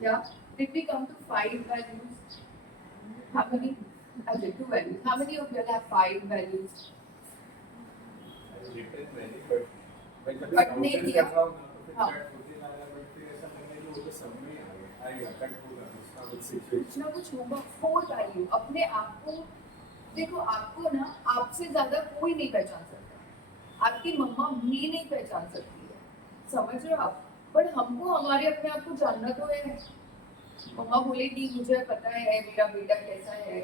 Yeah. Did we come to 5 values? How many? Okay, 2 values. How many of you all have 5 values? I've written many, but when the But नहीं counter किया। कर रहा हूँ ना, तो फिर हाँ। चैट होते जा रहा है, but फिर ऐसा लगता है कि वो तो सब में आएगा, कट होगा, कुछ ना कुछ कुछ सिचुएशन। ना कुछ होगा। 4 वैल्यू अपने आप को देखो, आपको ना आपसे ज्यादा कोई नहीं पहचान सकता। आपकी मम्मा भी नहीं पहचान सकती है, समझ रहे हो आप? पर हमको हमारे अपने आप को जानना तो है। मम्मा बोलेगी मुझे पता है मेरा बेटा कैसा है,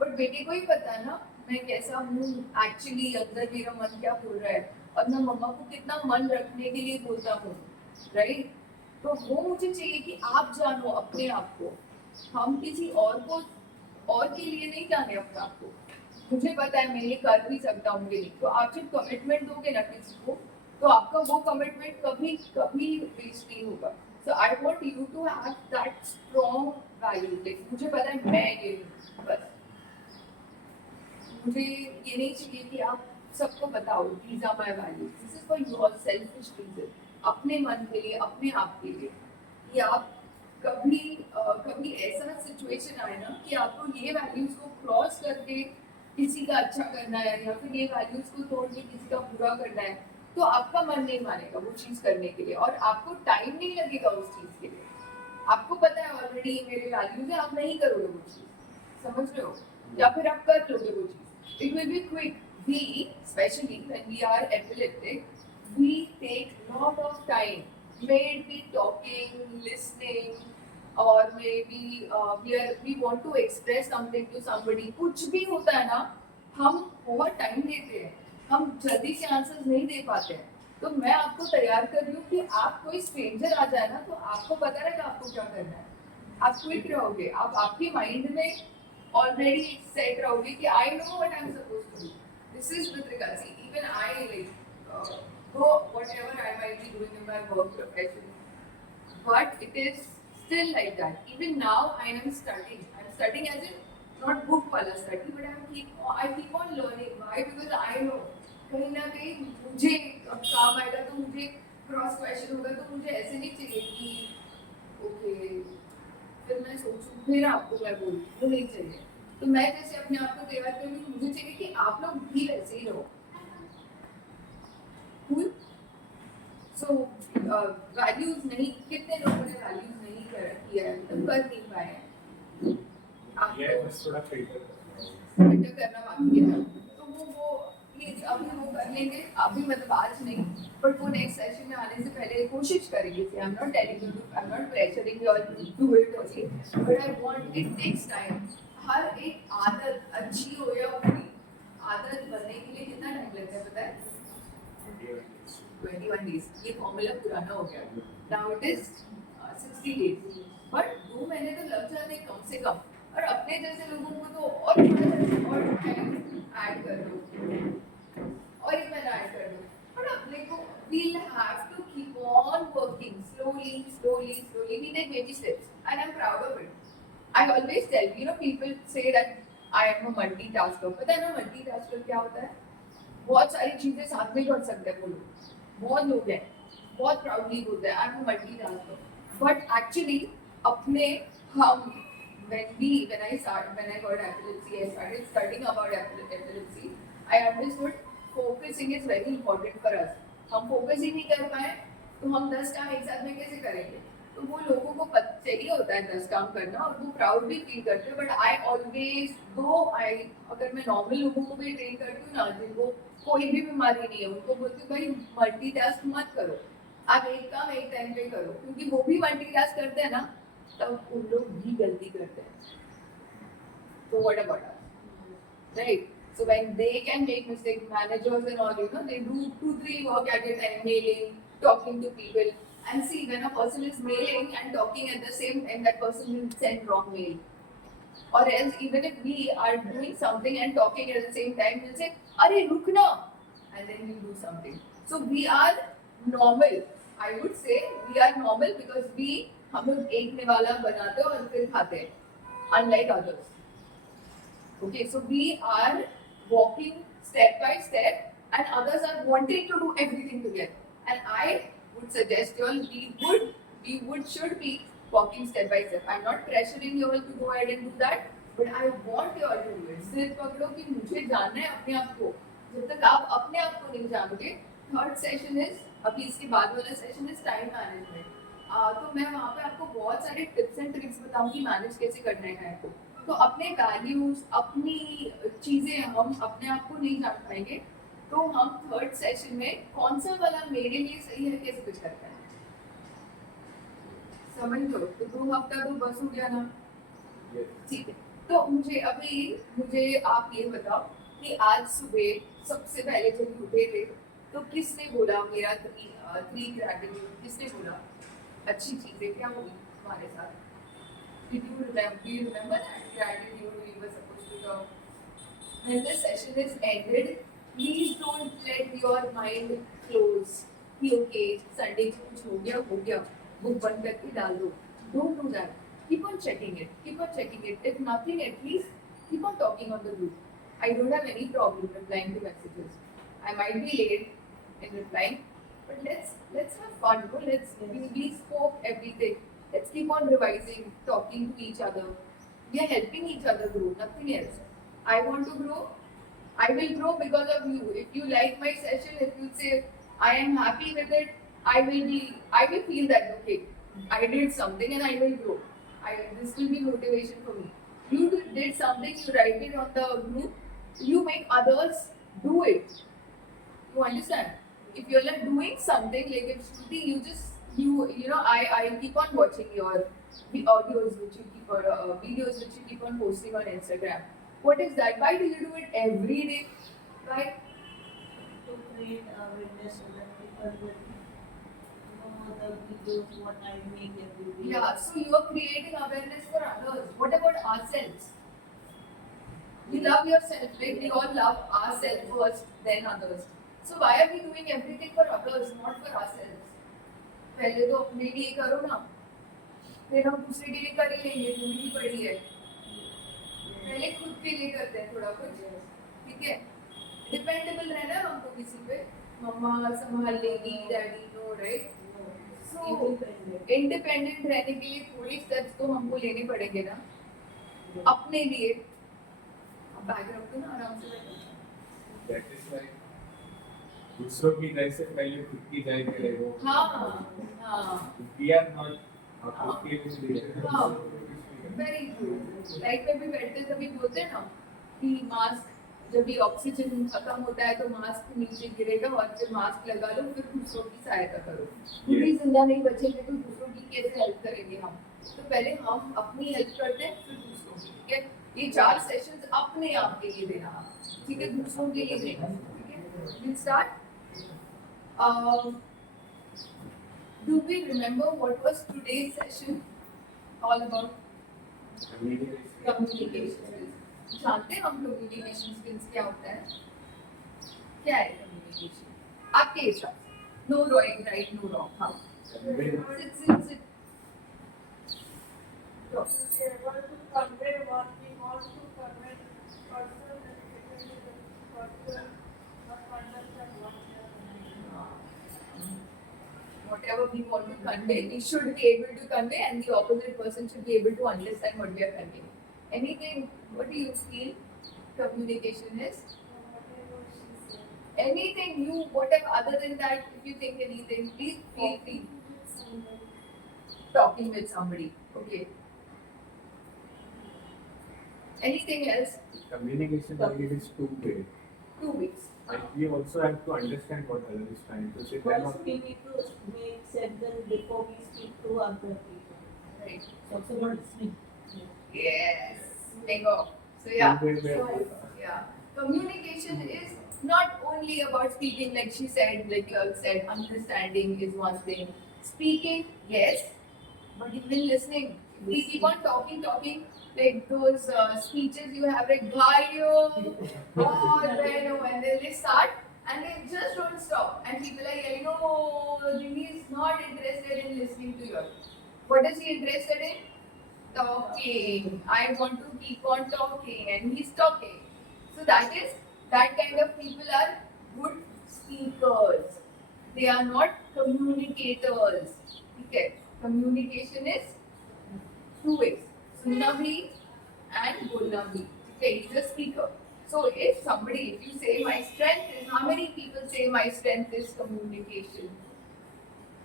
बट बेटे को ही पता है ना मैं कैसा हूँ एक्चुअली, अंदर मेरा मन क्या बोल रहा है, और मैं मम्मा को कितना मन रखने के लिए बोलता हूँ, राइट? तो वो मुझे चाहिए कि आप जानो अपने आप को। हम किसी और को और के लिए नहीं जाने अपने आप को। मुझे पता है मैं ये कर भी सकता हूँ कि नहीं, तो आप जब कमिटमेंट दोगे ना किसी को, तो आपका वो कमिटमेंट कभी कभी वेस्ट नहीं होगा। So I want you to have that strong value. मुझे पता है मैं ये हूँ, बस मुझे ये नहीं चाहिए कि आप सबको बताओ these are my values. This is for your selfish reason, अपने मन के लिए, अपने आप के लिए। कि आप कभी कभी ऐसा सिचुएशन आए ना कि आपको ये वैल्यूज को क्रॉस करके किसी का अच्छा करना है, या फिर ये वैल्यूज को तोड़ के किसी का बुरा करना है, तो आपका मन नहीं मानेगा वो चीज करने के लिए, और आपको टाइम नहीं लगेगा उस चीज के लिए। आपको पता है ऑलरेडी ये मेरे वैल्यूज है, आप नहीं करोगे वो चीज, समझ रहे हो? या फिर आप कर लोगे वो चीज, it will be quick. We, especially when we are epileptic, we take lot of time. May it be talking, listening, or maybe we want to express something to somebody. कुछ भी होता है ना, हम बहुत टाइम देते हैं, हम जल्दी से आंसर्स नहीं दे पाते हैं। तो मैं आपको तैयार कर रही हूँ कि आप कोई स्ट्रेंजर आ जाए ना, तो आपको पता रहेगा आपको क्या करना है। आप क्विक रहोगे, आप आपके माइंड में already set रहोगे कि I know what I'm supposed to do. This is with regards, even I go whatever I might be doing in my work profession, but it is still like that. Even now I am studying. I'm studying as in not book wala study, but I keep on learning. Why? Because I know कहीं ना कहीं मुझे अब काम आएगा, तो मुझे cross question होगा, तो मुझे ऐसे नहीं चाहिए कि ओके फिर मैं सोचूं फिर आपको मैं बोलूं, वो नहीं चाहिए। तो मैं जैसे अपने आप को तैयार कर रही हूँ, मुझे चाहिए कि आप लोग भी वैसे ही रहो। कूल। सो वैल्यूज नहीं, कितने लोगों ने वैल्यूज नहीं किया है, मतलब कर नहीं पाए हैं। ये बस थोड़ा फिल्टर करना बाकी है, तो वो प्लीज अभी वो कर लेंगे, अभी मतलब आज नहीं, बट वो नेक्स्ट सेशन में आने से पहले कोशिश करेंगे। I am not telling you to, I am not pressuring you all to do it only, but I want it takes time. हर एक आदत अच्छी हो या बुरी, आदत बनने के लिए कितना टाइम लगता है पता है? 21 days। ये फॉर्मूला पुराना हो गया, now it is 60 days। But 2 महीने तो लग जाते हैं कम से कम, और अपने जैसे लोगों को तो और थोड़ा सा और टाइम ऐड कर दो, और एक महीना ऐड कर दो, और अपने को we'll have to keep on working slowly, slowly, slowly. We take baby steps, and I'm proud of it. I always tell, people say that I am a multitasker. पता है ना multitasker क्या होता है? बहुत सारी चीजें साथ में कर सकते हैं वो लोग, बहुत लोग हैं, बहुत प्राउडली बोलते हैं I am multitasker, but actually अपने हम when I got epilepsy, I started studying about epilepsy. I understood focusing is very important for us. हम फोकस ही नहीं कर पाए, तो हम 10 काम एक साथ में कैसे करेंगे? तो वो लोगों को चाहिए होता है 10 काम करना, और वो प्राउड भी फील करते हैं। बट आई ऑलवेज अगर मैं नॉर्मल लोगों को भी ट्रेन करती हूँ ना, जिनको कोई भी बीमारी नहीं है, उनको बोलती हूँ भाई मल्टीटास्क मत करो, आप एक काम एक टाइम पे करो, क्योंकि वो भी मल्टीटास्क करते हैं ना, तब उन लोग भी गलती करते हैं। तो what about us, right? So when they can make mistakes, managers and all, they do 2-3 work at a time, mailing, talking to people. And see, when a person is mailing and talking at the same time, that person will send wrong mail. Or else, even if we are doing something and talking at the same time, we'll say, "Arey, rukna," and then we'll do something. So we are normal. I would say we are normal because हम लोग एक निवाला बनाते हैं और फिर खाते हैं, unlike others. Okay, so we are walking step by step, and others are wanting to do everything together. And I would suggest you all, we should be walking step by step. I'm not pressuring you all to go ahead and do that, but I want you all to do it. सिर पकड़ो कि मुझे जानना है अपने आप को. जब तक आप अपने आप को नहीं जानोगे, थर्ड सेशन इज अभी इसके बाद वाला सेशन इज टाइम मैनेजमेंट. तो मैं वहाँ पे आपको बहुत सारे टिप्स एंड ट्रिक्स बताऊंगी मैनेज कैसे करना है आपको. तो अपने वैल्यूज, अपनी चीजें हम अपने आप को नहीं जान पाएंगे, तो हम थर्ड सेशन में कौन सा वाला मेरे लिए सही है कैसे कुछ करते हैं. समझ लो. तो 2 हफ्ता तो बस हो गया ना. ठीक है. तो मुझे आप ये बताओ कि आज सुबह सबसे पहले जब उठे थे तो किसने बोला मेरा थ्री ग्रैटिट्यूड, किसने बोला अच्छी चीजें क्या हुई हमारे साथ. Did you remember that gratitude we were supposed to talk? When the session is ended, please don't let your mind close. कि okay, Sunday को कुछ हो गया, book बंद करके डाल दो. Don't do that. Keep on checking it. If nothing, at least keep on talking on the group. I don't have any problem replying to messages. I might be late in replying, but let's have fun. No? We spoke everything. Let's keep on revising, talking to each other. We are helping each other grow, nothing else. I want to grow. I will grow because of you. If you like my session, if you say I am happy with it, I will feel that okay, I did something and I will grow. This will be motivation for me. You did something, you write it on the group, you make others do it. You understand? If you're like doing something, like if Shruti, I keep on watching your audios which you keep or videos which you keep on posting on Instagram. What is that? Why do you do it every day? Why? To create awareness so that people will know the videos what I make every day. Yeah, so you are creating awareness for others. What about ourselves? We love yourself, like we all love ourselves first, then others. So why are we doing everything for others, not for ourselves? पहले तो अपने लिए करो ना, फिर हम दूसरे के लिए कर ही लेंगे. जिंदगी बड़ी है, पहले खुद के लिए करते हैं थोड़ा कुछ. ठीक है. डिपेंडेबल रहना हमको किसी पे. मम्मा संभाल लेगी, daddy no, right. So independent रहने के लिए थोड़ी स्टेप्स तो हमको लेने पड़ेंगे ना अपने लिए. बैग रख दो ना आराम से. That is like दूसरों की जाय से पहले खुद की जाय करे वो. हाँ. We are not खुद के लिए रिलेटेड. हाँ. Very true. लाइट में भी बैठते तभी बोलते हैं ना कि मास्क जब भी ऑक्सीजन खत्म होता है तो मास्क नीचे गिरेगा और फिर मास्क लगा लो, फिर दूसरों की सहायता करो. खुद ही जिंदा नहीं बचेंगे तो दूसरों की कैसे हेल्प करेंगे हम. तो पहले हम अपनी हेल्प करते हैं फिर दूसरों की. ठीक है. ये 4 सेशंस अपने आप के लिए देना, ठीक है, दूसरों के लिए देना. ठीक है. We'll start. Do we remember what was today's session all about? Communication. जानते हैं हम communication skills क्या होता है? क्या है communication? आपके हिसाब से. No right, no wrong. हाँ. Sit. Go. We are able to convey what we want to convey. Person education is person must understand what we are conveying. Whatever we want to convey, we should be able to convey, and the opposite person should be able to understand what we are conveying. Anything, what do you feel communication is? Anything you, whatever other than that, if you think anything, please feel free. Talking with somebody, okay. Anything else? Communication is two-way. 2 weeks. And we also have to understand what other is trying to say. First, we need to make sentence before we speak to other people. Right. So, about listening. Yes. Bingo. So yeah. Communication is not only about speaking, like she said, like you all said, understanding is one thing. Speaking, yes, but even listening. We keep on talking, like those speeches you have, like bhaiyo, or behno, and then they start and they just don't stop. And people are yelling, no, he is not interested in listening to you. What is he interested in? Talking. I want to keep on talking, and he's talking. So that kind of people are good speakers. They are not communicators. Okay. Communication is two ways, सुनना भी and बोलना भी. Okay, he's a speaker. So if you say my strength is, how many people say my strength is communication?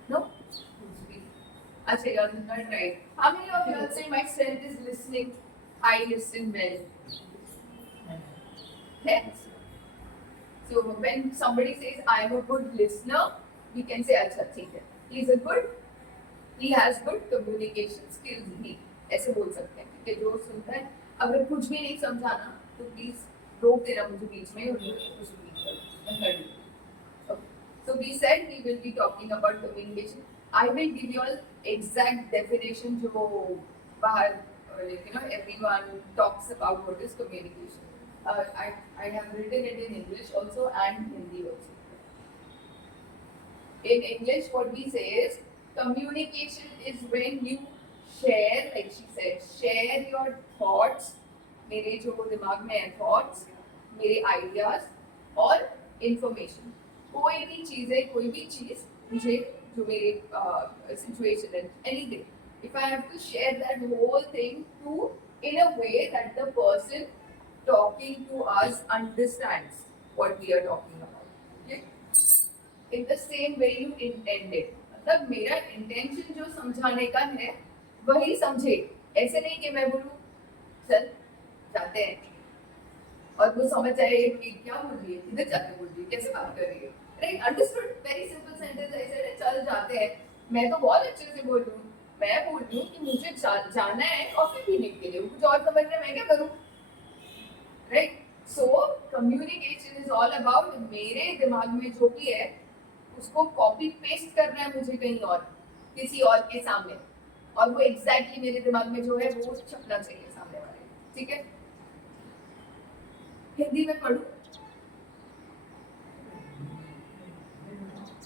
No? Achha, you're not right. How many of you all say my strength is listening? I listen well. Yes. So when somebody says I'm a good listener, we can say अच्छा ठीक है. He has good communication skills भी. ऐसे बोल सकते हैं कि जो सुनता है अगर कुछ भी नहीं समझा ना तो प्लीज रोक देना मुझे बीच में और कुछ भी कर दो. So we said we will be talking about communication. I will give you all exact definition जो बाहर everyone talks about what is communication. I have written it in English also and Hindi also. In English, what we say is communication is when you share, like she said, share your thoughts, मेरे जो दिमाग में है thoughts, मेरे ideas और information. कोई भी चीज मुझे जो मेरे situation है anything. If I have to share that whole thing in a way that the person talking to us understands what we are talking about. Okay? In the same way you intend it. मतलब मेरा intention जो समझाने का है वही समझे. ऐसे नहीं कि मैं बोलूँ चल जाते हैं और वो समझ जाए कि क्या बोल रही है, किधर जाते बोल रही है, कैसे बात कर रही है. Right? Understood? Very simple sentence. I said चल जाते हैं. मैं तो बहुत अच्छे से बोल रही हूँ. मैं बोल रही हूँ कि मुझे जाना है कॉफी पीने के लिए. कुछ और समझ रहे मैं क्या करूँ? Right? So communication is all about मेरे दिमाग में जो भी है उसको कॉपी पेस्ट करना है मुझे कहीं और किसी और के सामने और वो एग्जैक्टली मेरे दिमाग में जो है वो छपना चाहिए सामने वाले. ठीक है? हिंदी में पढ़ूं?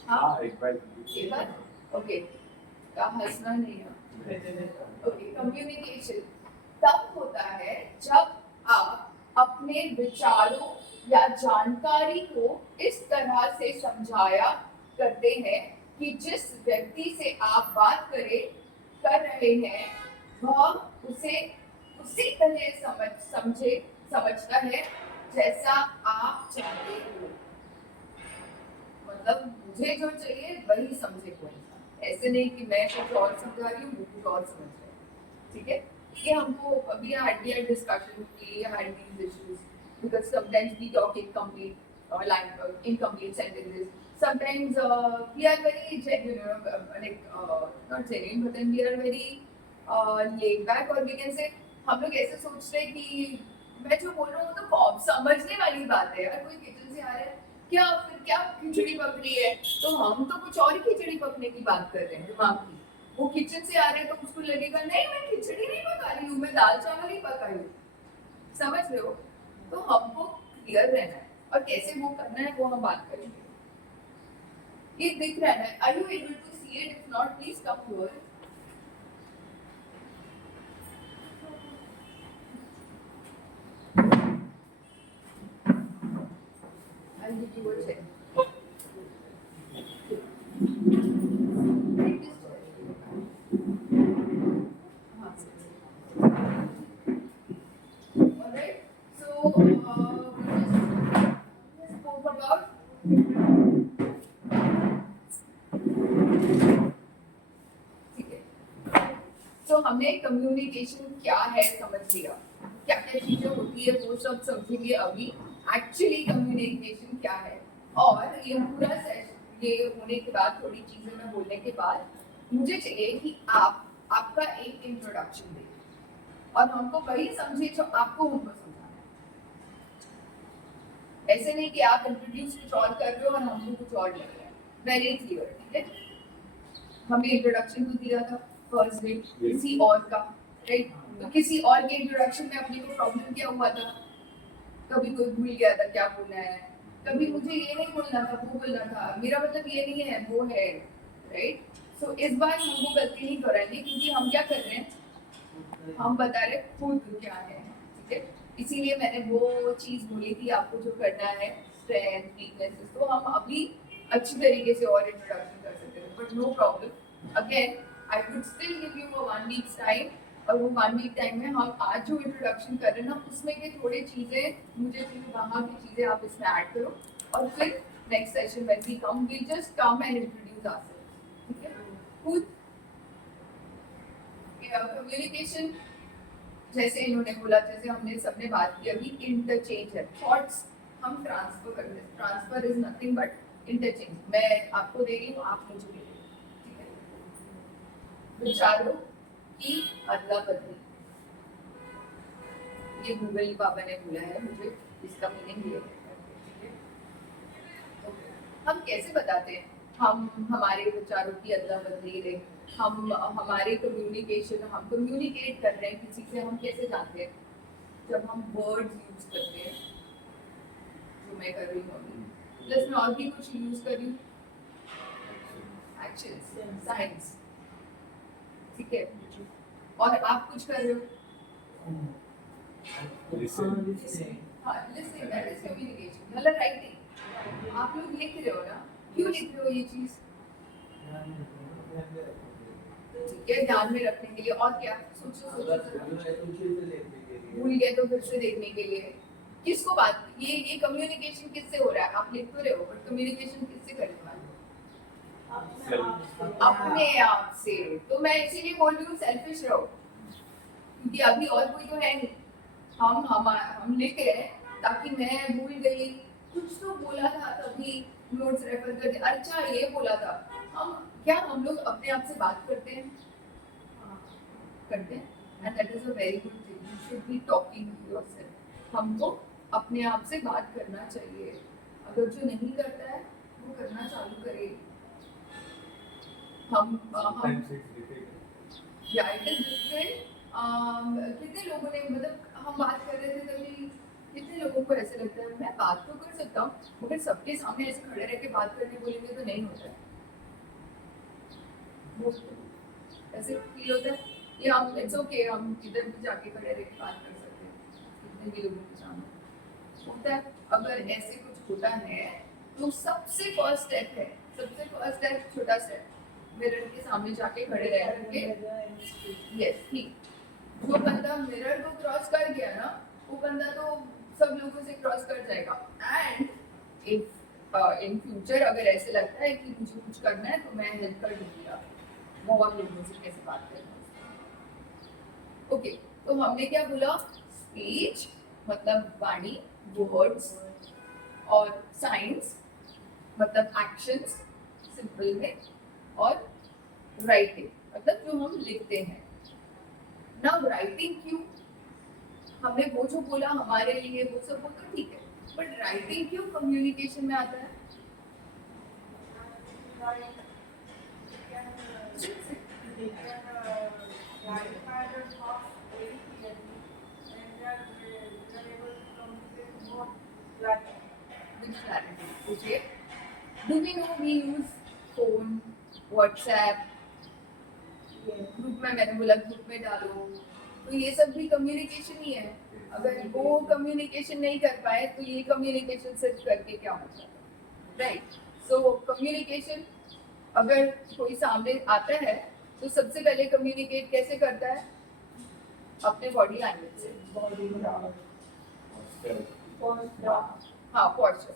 हाँ एक बार. ओके. का हंसना नहीं है. ओके. कम्युनिकेशन तब होता है जब आप अपने विचारों या जानकारी को इस तरह से समझाया करते हैं कि जिस व्यक्ति से आप बात कर रहे हैं वह उसे उसी तरह समझता है जैसा आप चाहते हो. मतलब मुझे जो चाहिए वही समझे कोई. ऐसे नहीं कि मैं कुछ और समझा रही हूँ वो कुछ और समझ रहे हैं. ठीक है? ये हमको अभी had discussion we had these issues because sometimes we talk incomplete sentences. Sometimes we are very genuine, not genuine, but then we are very laid back, or we can say हम लोग ऐसे सोचते हैं कि मैं जो बोल रहा हूँ तो समझने वाली बात है. यार कोई किचन से आ रहा है क्या खिचड़ी पक रही है तो हम तो कुछ और खिचड़ी पकने की बात कर रहे हैं दिमाग की. वो किचन से आ रहे हैं तो उसको लगेगा नहीं मैं खिचड़ी नहीं पका रही हूँ, मैं दाल चावल ही पका रही हूँ. समझ रहे हो? तो हमको क्लियर रहना है और कैसे वो करना है वो हम बात करेंगे. ये दिख रहा है? Are you able to see it? If not please come here. I'll give you a check. Alright, so we just spoke about ठीक है. So हमने कम्युनिकेशन क्या है समझ लिया, क्या क्या चीजें होती है वो सब समझेंगे अभी. एक्चुअली कम्युनिकेशन क्या है और ये पूरा सेशन ये होने के बाद थोड़ी चीजें मैं बोलने के बाद मुझे चाहिए कि आपका एक इंट्रोडक्शन दें और हमको वही समझे जो आपको हमको समझाना है. ऐसे नहीं कि आप इंट्रोड्यूस कुछ और कर रहे हो और हमको कुछ और लग रहा है. Very clear. ठीक है? हमने इंट्रोडक्शन तो दिया था फर्स्ट डे किसी और का. राइट? तो किसी और के इंट्रोडक्शन में अपने को प्रॉब्लम क्या हुआ था? कभी कोई भूल गया था क्या बोलना है, कभी मुझे ये नहीं बोलना था वो बोलना था, मेरा मतलब ये नहीं है वो है. राइट? सो इस बार हम वो गलती नहीं कराएंगे क्योंकि हम क्या कर रहे हैं, हम बता रहे खुद क्या है. ठीक है? इसीलिए मैंने वो चीज बोली थी आपको जो करना है स्ट्रेंथ वीकनेसेस. तो हम अभी अच्छी तरीके से और इंट्रोडक्शन कर सकते हैं but no problem. Again I would still give you 1 week's time और वो 1 वीक टाइम में हम आज जो इंट्रोडक्शन कर रहे हैं ना उसमें के थोड़े चीज़ें मुझे चाहिए वहाँ की चीज़ें आप इसमें ऐड करो और फिर next session when we come we just come and introduce ourselves, ठीक है? खुद कम्युनिकेशन जैसे इन्होंने बोला, जैसे हमने सबने बात की अभी, इंटरचेंज है, थॉट्स हम ट्रांसफर करते हैं। Transfer is nothing but interchange. मैं आपको दे रही हूँ, आप मुझे दे रही हो, ठीक है? विचारों की अदला बदली, ये गूगल बाबा ने बोला है मुझे, इसका मीनिंग ये है। हम कैसे बताते हैं हम हमारे विचारों की अदला बदली रहे, हम हमारे कम्युनिकेशन, हम कम्युनिकेट कर रहे हैं किसी से, हम कैसे जानते हैं? जब हम वर्ड्स यूज करते हैं, जो मैं कर रही हूँ अभी, प्लस मैं और भी कुछ यूज कर रही हूँ, एक्शंस, साइंस, ठीक है? और आप कुछ कर रहे हो, Listen. हाँ, लिसनिंग, दैट इज कम्युनिकेशन। मतलब राइटिंग, आप लोग लिख रहे हो ना, क्यों लिख रहे हो ये चीज? ठीक है, ध्यान में रखने के लिए। और क्या? सोचो भूल गए तो फिर से देखने के लिए। किसको बात, ये कम्युनिकेशन किससे हो रहा है? आप लिख तो रहे हो बट कम्युनिकेशन किससे करने वाले हो? अपने आप से। तो मैं इसीलिए बोल रही हूँ सेल्फिश रहो, क्योंकि अभी और कोई तो है नहीं। हम लिख रहे हैं ताकि मैं भूल गई, कुछ तो बोला था तभी नोट्स रेफर कर दिया, अच्छा ये बोला था। हम लोग अपने आप से बात करते हैं, and that is a very good thing. You should be talking to yourself. हमको अपने आप से बात करना चाहिए। अगर जो नहीं करता है वो करना चालू करे। Sometimes it's difficult. या इट इज डिफरेंट। कितने लोगों ने, मतलब हम बात कर रहे थे तभी, कितने लोगों को ऐसे लगता है मैं बात तो कर सकता हूँ मगर सबके सामने ऐसे खड़े रह के बात करने बोलेंगे तो नहीं होता है, वो ऐसे फील होता है कि हम इट्स ओके, हम किधर भी जाके खड़े रह के बात कर सकते हैं कितने भी लोगों के सामने होता है। अगर ऐसे कुछ होता है तो सबसे फर्स्ट स्टेप है, सबसे फर्स्ट स्टेप, छोटा स्टेप, मिरर के सामने जाके खड़े रह करके, यस ठीक, जो बंदा मिरर को क्रॉस कर गया ना वो बंदा तो सब लोगों से क्रॉस कर जाएगा। एंड इफ इन फ्यूचर अगर ऐसे लगता है कि मुझे कुछ करना है तो मैं हेल्प कर दूंगी आपको बहुत लोगों से कैसे बात करना। ओके, तो हमने क्या बोला? स्पीच मतलब वाणी, वर्ड्स, और साइंस मतलब एक्शंस सिंपल में, और राइटिंग मतलब जो हम लिखते हैं। नाउ राइटिंग क्यों? हमने वो जो बोला हमारे लिए वो सब वो तो ठीक है, बट राइटिंग क्यों कम्युनिकेशन में आता है? With clarity. Okay. Do we know we use phone, WhatsApp, group में, मैंने बोला ग्रुप में डालो, तो ये सब भी कम्युनिकेशन ही है। अगर वो कम्युनिकेशन नहीं कर पाए तो ये कम्युनिकेशन सिर्फ करके क्या मतलब, राइट? सो कम्युनिकेशन, अगर कोई सामने आता है तो सबसे पहले कम्युनिकेट कैसे करता है? अपने बॉडी लैंग्वेज से। हाँ, posture,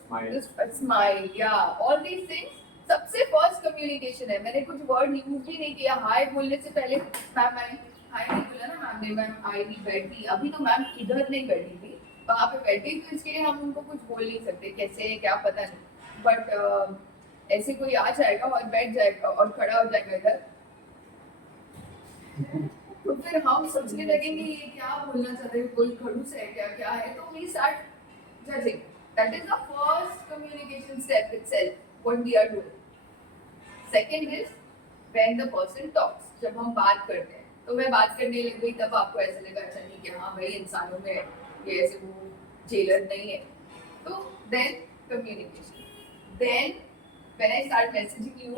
स्माइल, या ऑल दीज थिंग्स सबसे फर्स्ट कम्युनिकेशन है। मैंने कुछ वर्ड यूज भी नहीं किया, हाय बोलने से पहले मैम आई हाय नहीं बोला ना मैम ने, मैम आई नहीं बैठी, अभी तो मैम इधर नहीं बैठी थी, वहाँ पे बैठी, तो इसके लिए हम उनको कुछ बोल नहीं सकते, कैसे क्या पता नहीं, बट ऐसे कोई आ जाएगा और बैठ जाएगा और खड़ा हो जाएगा इधर, तो फिर हम सोचने लगेंगे ये क्या बोलना चाहते हैं, कोई खड़ूस है क्या, क्या है, तो we start judging. That is the first communication step itself what we are doing. Second is when the person talks, जब हम बात करते हैं, तो मैं बात करने लग गई तब आपको ऐसा लगा अच्छा नहीं कि हाँ भाई इंसानों में ये ऐसे वो जेलर नहीं है, तो then communication, then when I start messaging you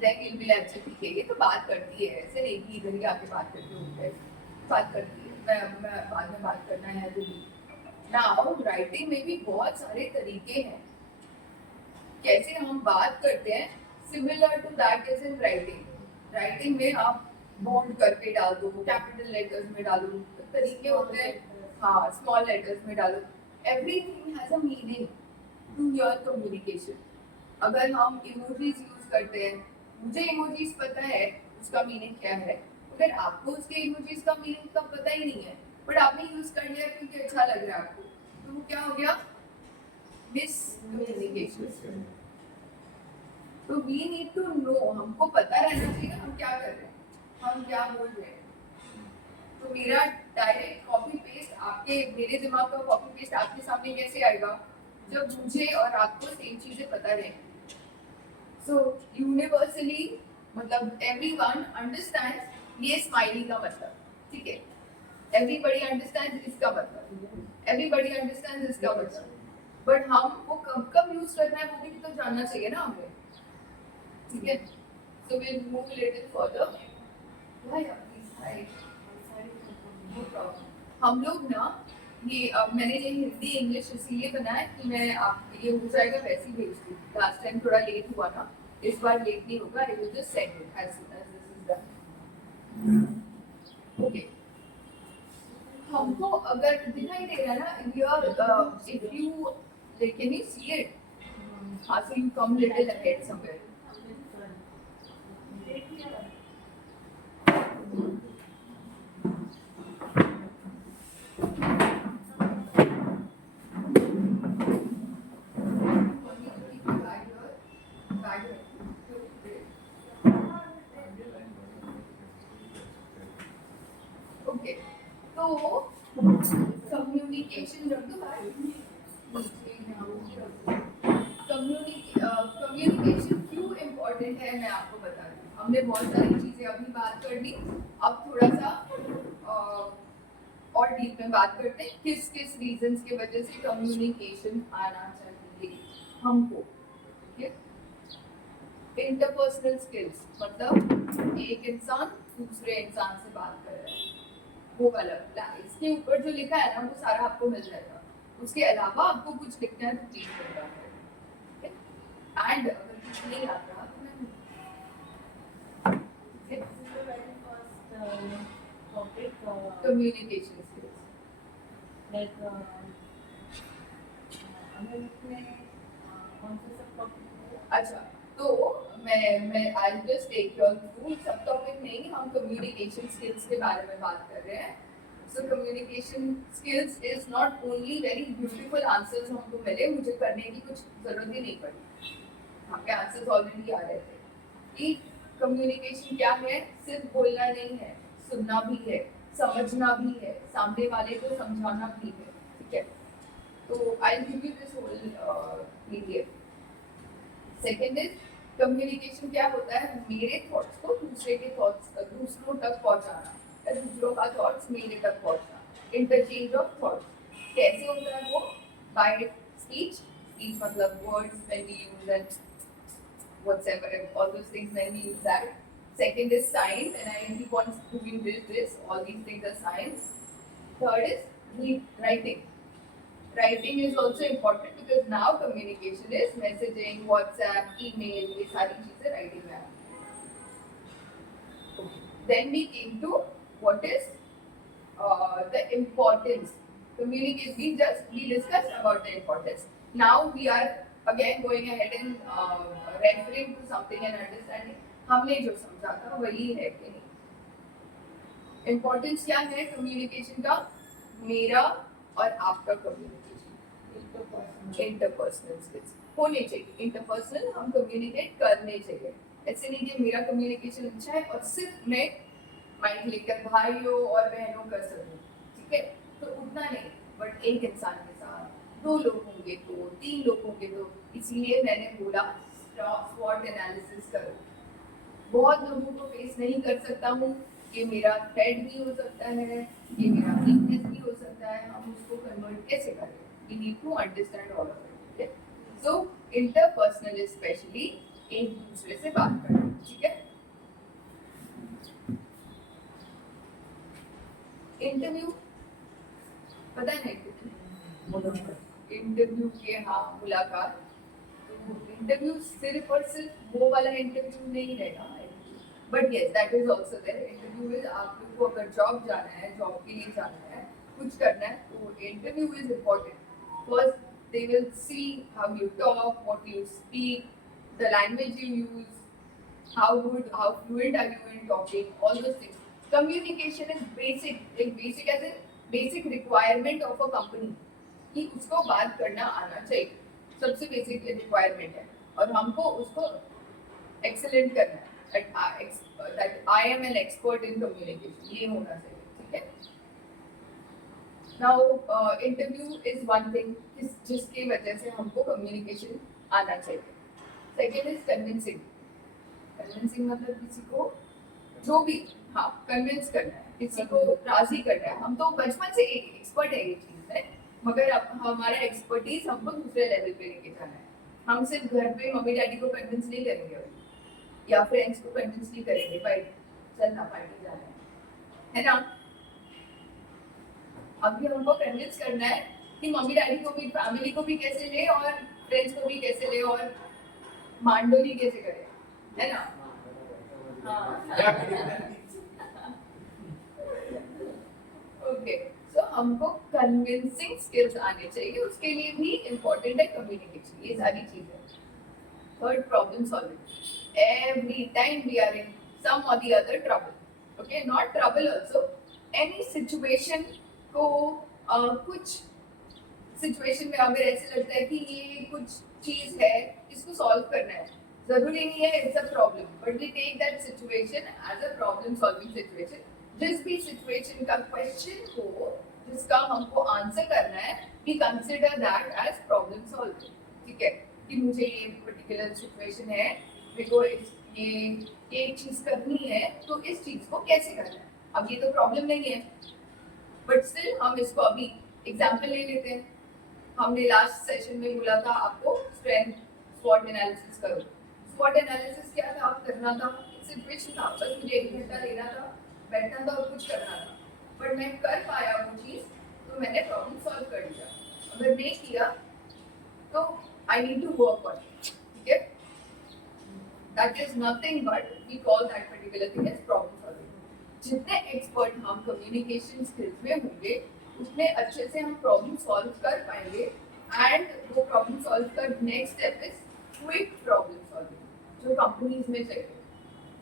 then you will अच्छा ठीक है ये तो बात करती है, ऐसे नहीं कि इधर ही आके बात करती हूँ, बात करती है, मैं बाद में बात करना है तो भी। नाउ राइटिंग में भी बहुत सारे तरीके हैं कैसे हम बात करते हैं, similar to that is in writing. Writing में आप बोल्ड करके डाल दो, कैपिटल लेटर्स में डालो, तरीके होते हैं, हाँ स्मॉल लेटर्स में डालो। Everything has a meaning to your communication. अगर हम इमोजीज यूज करते हैं, मुझे इमोजीज पता है उसका मीनिंग क्या है, अगर आपको उसके इमोजीज का मीनिंग का पता ही नहीं है बट आपने यूज कर लिया क्योंकि अच्छा लग रहा है आपको, तो वो क्या हो गया, मिस कम्युनिकेशन। तो वी नीड टू नो, हमको पता रहना चाहिए हम क्या कर रहे हैं, हम क्या बोल रहे हैं। तो मेरा डायरेक्ट कॉपी पेस्ट आपके, मेरे दिमाग का कॉपी पेस्ट आपके सामने कैसे आएगा, जब मुझे और आपको सेम चीजें पता रहे। सो यूनिवर्सली मतलब एवरीवन अंडरस्टैंड्स ये स्माइली का मतलब, ठीक है, एवरीबॉडी अंडरस्टैंड्स इसका मतलब, एवरीबॉडी अंडरस्टैंड्स इसका मतलब, बट हम वो कब कब यूज करना है वो भी तो जानना चाहिए ना हमें, ठीक है। So will move little further. No problem. हम लोग ना ये मैंने ये हिंदी इंग्लिश इसलिए बनाया कि मैं आप ये हो जाएगा वैसे ही भेज दूँ, लास्ट टाइम थोड़ा लेट हुआ ना, इस बार लेट नहीं होगा, I will just send it as soon as this is done. Okay, हमको अगर दिखाई दे रहा है ना here, if you can you see it, हाँ, so you come little ahead somewhere. Okay, तो कम्युनिकेशन रख दो, कम्युनिकेशन क्यों इम्पोर्टेंट है मैं आपको बता रही हूँ। हमने बहुत सारी चीजें अभी बात कर ली, अब थोड़ा सा और डीप में बात करते हैं किस किस रीजंस की वजह से कम्युनिकेशन आना चाहिए हमको, ठीक है। इंटरपर्सनल स्किल्स मतलब एक इंसान दूसरे इंसान से बात कर रहा है, वो वाला, इसके ऊपर जो लिखा है ना वो सारा आपको मिल जाएगा, उसके अलावा आपको कुछ लिखना है तो प्लीज करना है, एंड अगर कुछ नहीं आता तो मैं कम्युनिकेशन स्किल्स अच्छा, तो मैं I just take your through, सब टॉपिक नहीं, हम कम्युनिकेशन स्किल्स के बारे में बात कर रहे हैं। So communication skills is not only very beautiful answers हमको मिले, मुझे करने की कुछ जरूरत ही नहीं पड़ी, आपके आंसर्स ऑलरेडी आ रहे थे कि कम्युनिकेशन क्या है, सिर्फ बोलना नहीं है, सुनना भी है, समझना भी है, सामने वाले को समझाना भी है, ठीक है। तो I give you this whole PDF. Second is communication क्या होता है, मेरे थॉट्स को दूसरे के थॉट्स दूसरों तक पहुंचाना, या दूसरों का थॉट्स मेरे तक पहुंचना, इंटरचेंज ऑफ थॉट्स। कैसे होता है वो, बाय स्पीच, स्पीच मतलब words when we use and whatever, all those things when we use that. Second is signs, and I keep on doing this, all these things are signs. Third is writing. Writing is also important because now communication is messaging, WhatsApp, email, ये सारी चीजें writing में आती हैं. Then we came to what is the importance. Communicate. We discussed about the importance. Now we are again going ahead and referring to something and understanding. हमने जो समझा था वही है कि नहीं. Importance क्या है communication का, मेरा और आपका communication, interpersonal skills होने चाहिए. Interpersonal हम communicate करने चाहिए. ऐसे नहीं कि मेरा communication अच्छा है और सिर्फ मैं माइक लेकर भाइयों और बहनों कर सकूं, ठीक है, तो उतना नहीं, बट एक इंसान के साथ 2 लोग होंगे तो 3 लोग होंगे तो, इसलिए मैंने बोला SWOT एनालिसिस करो. बहुत लोगों को फेस नहीं कर सकता हूँ, ये मेरा थ्रेड भी हो सकता है, ये मेरा वीकनेस भी हो सकता है, हम उसको कन्वर्ट कैसे करें, we need to understand all of it, ठीक है. सो इंटरपर्सनल स्पेशली एक दूसरे से बात करना, ठीक है. इंटरव्यू पता है इंटरव्यू के, हाँ, मुलाकात. इंटरव्यू सिर्फ और सिर्फ वो वाला इंटरव्यू नहीं रहेगा, but yes that is also there. Interview is आप लोग को अगर जॉब जाना है, जॉब के लिए जाना है, कुछ करना है, तो interview is important. First, they will see how you talk, what you speak, the language you use, how good, how fluent are you in talking, all those things. Communication is basic, like basic as in basic requirement of a company. कि उसको बात करना आना चाहिए, सबसे basic requirement है, और हमको उसको एक्सेलेंट करना है. That I am an expert in communication, ये होना चाहिए. ठीक है. Now interview is one thing जिसकी वजह से हमको कम्युनिकेशन आना चाहिए. Second is convincing. कन्विंसिंग मतलब किसी को जो भी, हाँ, कन्विंस करना है, किसी को राजी करना है. हम तो बचपन से एक्सपर्ट है ये चीज में, मगर अब हमारा एक्सपर्टीज हमको दूसरे लेवल पे लेके जाना है. हम सिर्फ घर पे मम्मी डैडी को कन्विंस नहीं करेंगे अभी, या फ्रेंड्स को कन्विंस नहीं करेंगे भाई चलना पार्टी जाना है ना. अभी हमको कन्विंस करना है कि मम्मी डैडी को भी, फैमिली को भी कैसे ले, और फ्रेंड्स को भी कैसे ले, और मांडोली कैसे करें, है ना. ओके, सो हमको कन्विंसिंग स्किल्स आने चाहिए. उसके लिए भी इम्पोर्टेंट है कम्युनिकेशन. ये सारी चीजें. Third, problem solving. Every time we are in some or the other trouble. Okay, not trouble also, any situation को कुछ सिचुएशन में अगर ऐसे लगता है कि ये कुछ चीज है, इसको सॉल्व करना है, जरूरी नहीं है it's a problem, but we take that situation as a problem solving situation. जिस भी सिचुएशन का क्वेश्चन हो, जिसका हमको आंसर करना है, we consider that as problem solving. ठीक है, कि मुझे ये पर्टिकुलर सिचुएशन है, मेरे को ये चीज करनी है, तो इस चीज को कैसे करना है. अब ये तो प्रॉब्लम नहीं है, बट स्टिल हम इसको अभी एग्जाम्पल ले लेते हैं. हमने लास्ट सेशन में बोला था आपको स्ट्रेंथ स्वॉट एनालिसिस करो. स्वॉट एनालिसिस क्या था, करना था, सिचुएशन था, बस मुझे 1 घंटा लेना था, बैठना था और कुछ करना था, बट मैं कर पाया वो चीज, तो मैंने प्रॉब्लम सॉल्व कर दिया. अगर नहीं किया तो I need to work on it. ठीक है, that is nothing but we call that particular thing as problem solving. जितने एक्सपर्ट हम कम्युनिकेशन स्किल्स में होंगे, उतने अच्छे से हम प्रॉब्लम सॉल्व कर पाएंगे. एंड वो प्रॉब्लम सॉल्व का next step is quick problem solving, जो कंपनीज में चाहिए,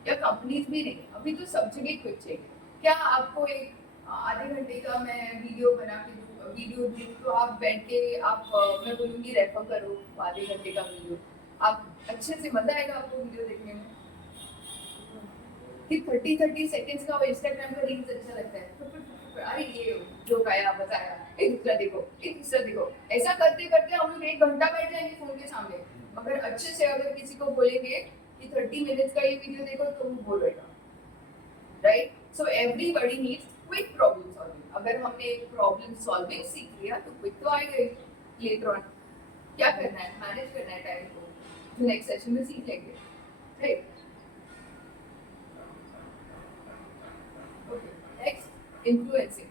या कंपनीज भी नहीं, अभी तो सब जगह क्विक चाहिए. क्या आपको एक आधे घंटे का मैं वीडियो बना के दूँ, वीडियो दूँ, तो आप बैठ के आप मैं बोलूँगी रेफर करो आधे घंटे का वीडियो, आप अच्छे से मजा आएगा आपको वीडियो देखने में. कि 30 सेकंड्स का इंस्टाग्राम का रील्स अच्छा लगता है, अरे ये जो आया बताया, एक दूसरा देखो, एक दूसरा देखो, ऐसा करते करते हम लोग 1 घंटा बैठ जाएंगे फोन के सामने. मगर अच्छे से अगर किसी को बोलेंगे कि 30 मिनट्स का ये वीडियो देखो, तो वो बोलेगा, right. So everybody needs quick problem solving. अगर हमने प्रॉब्लम सॉल्विंग सीख लिया तो क्विक तो आएगा ही. लेटर ऑन क्या करना है, मैनेज करना है टाइम को, जो नेक्स्ट सेशन में सीख लेंगे, right. Okay, next influencing.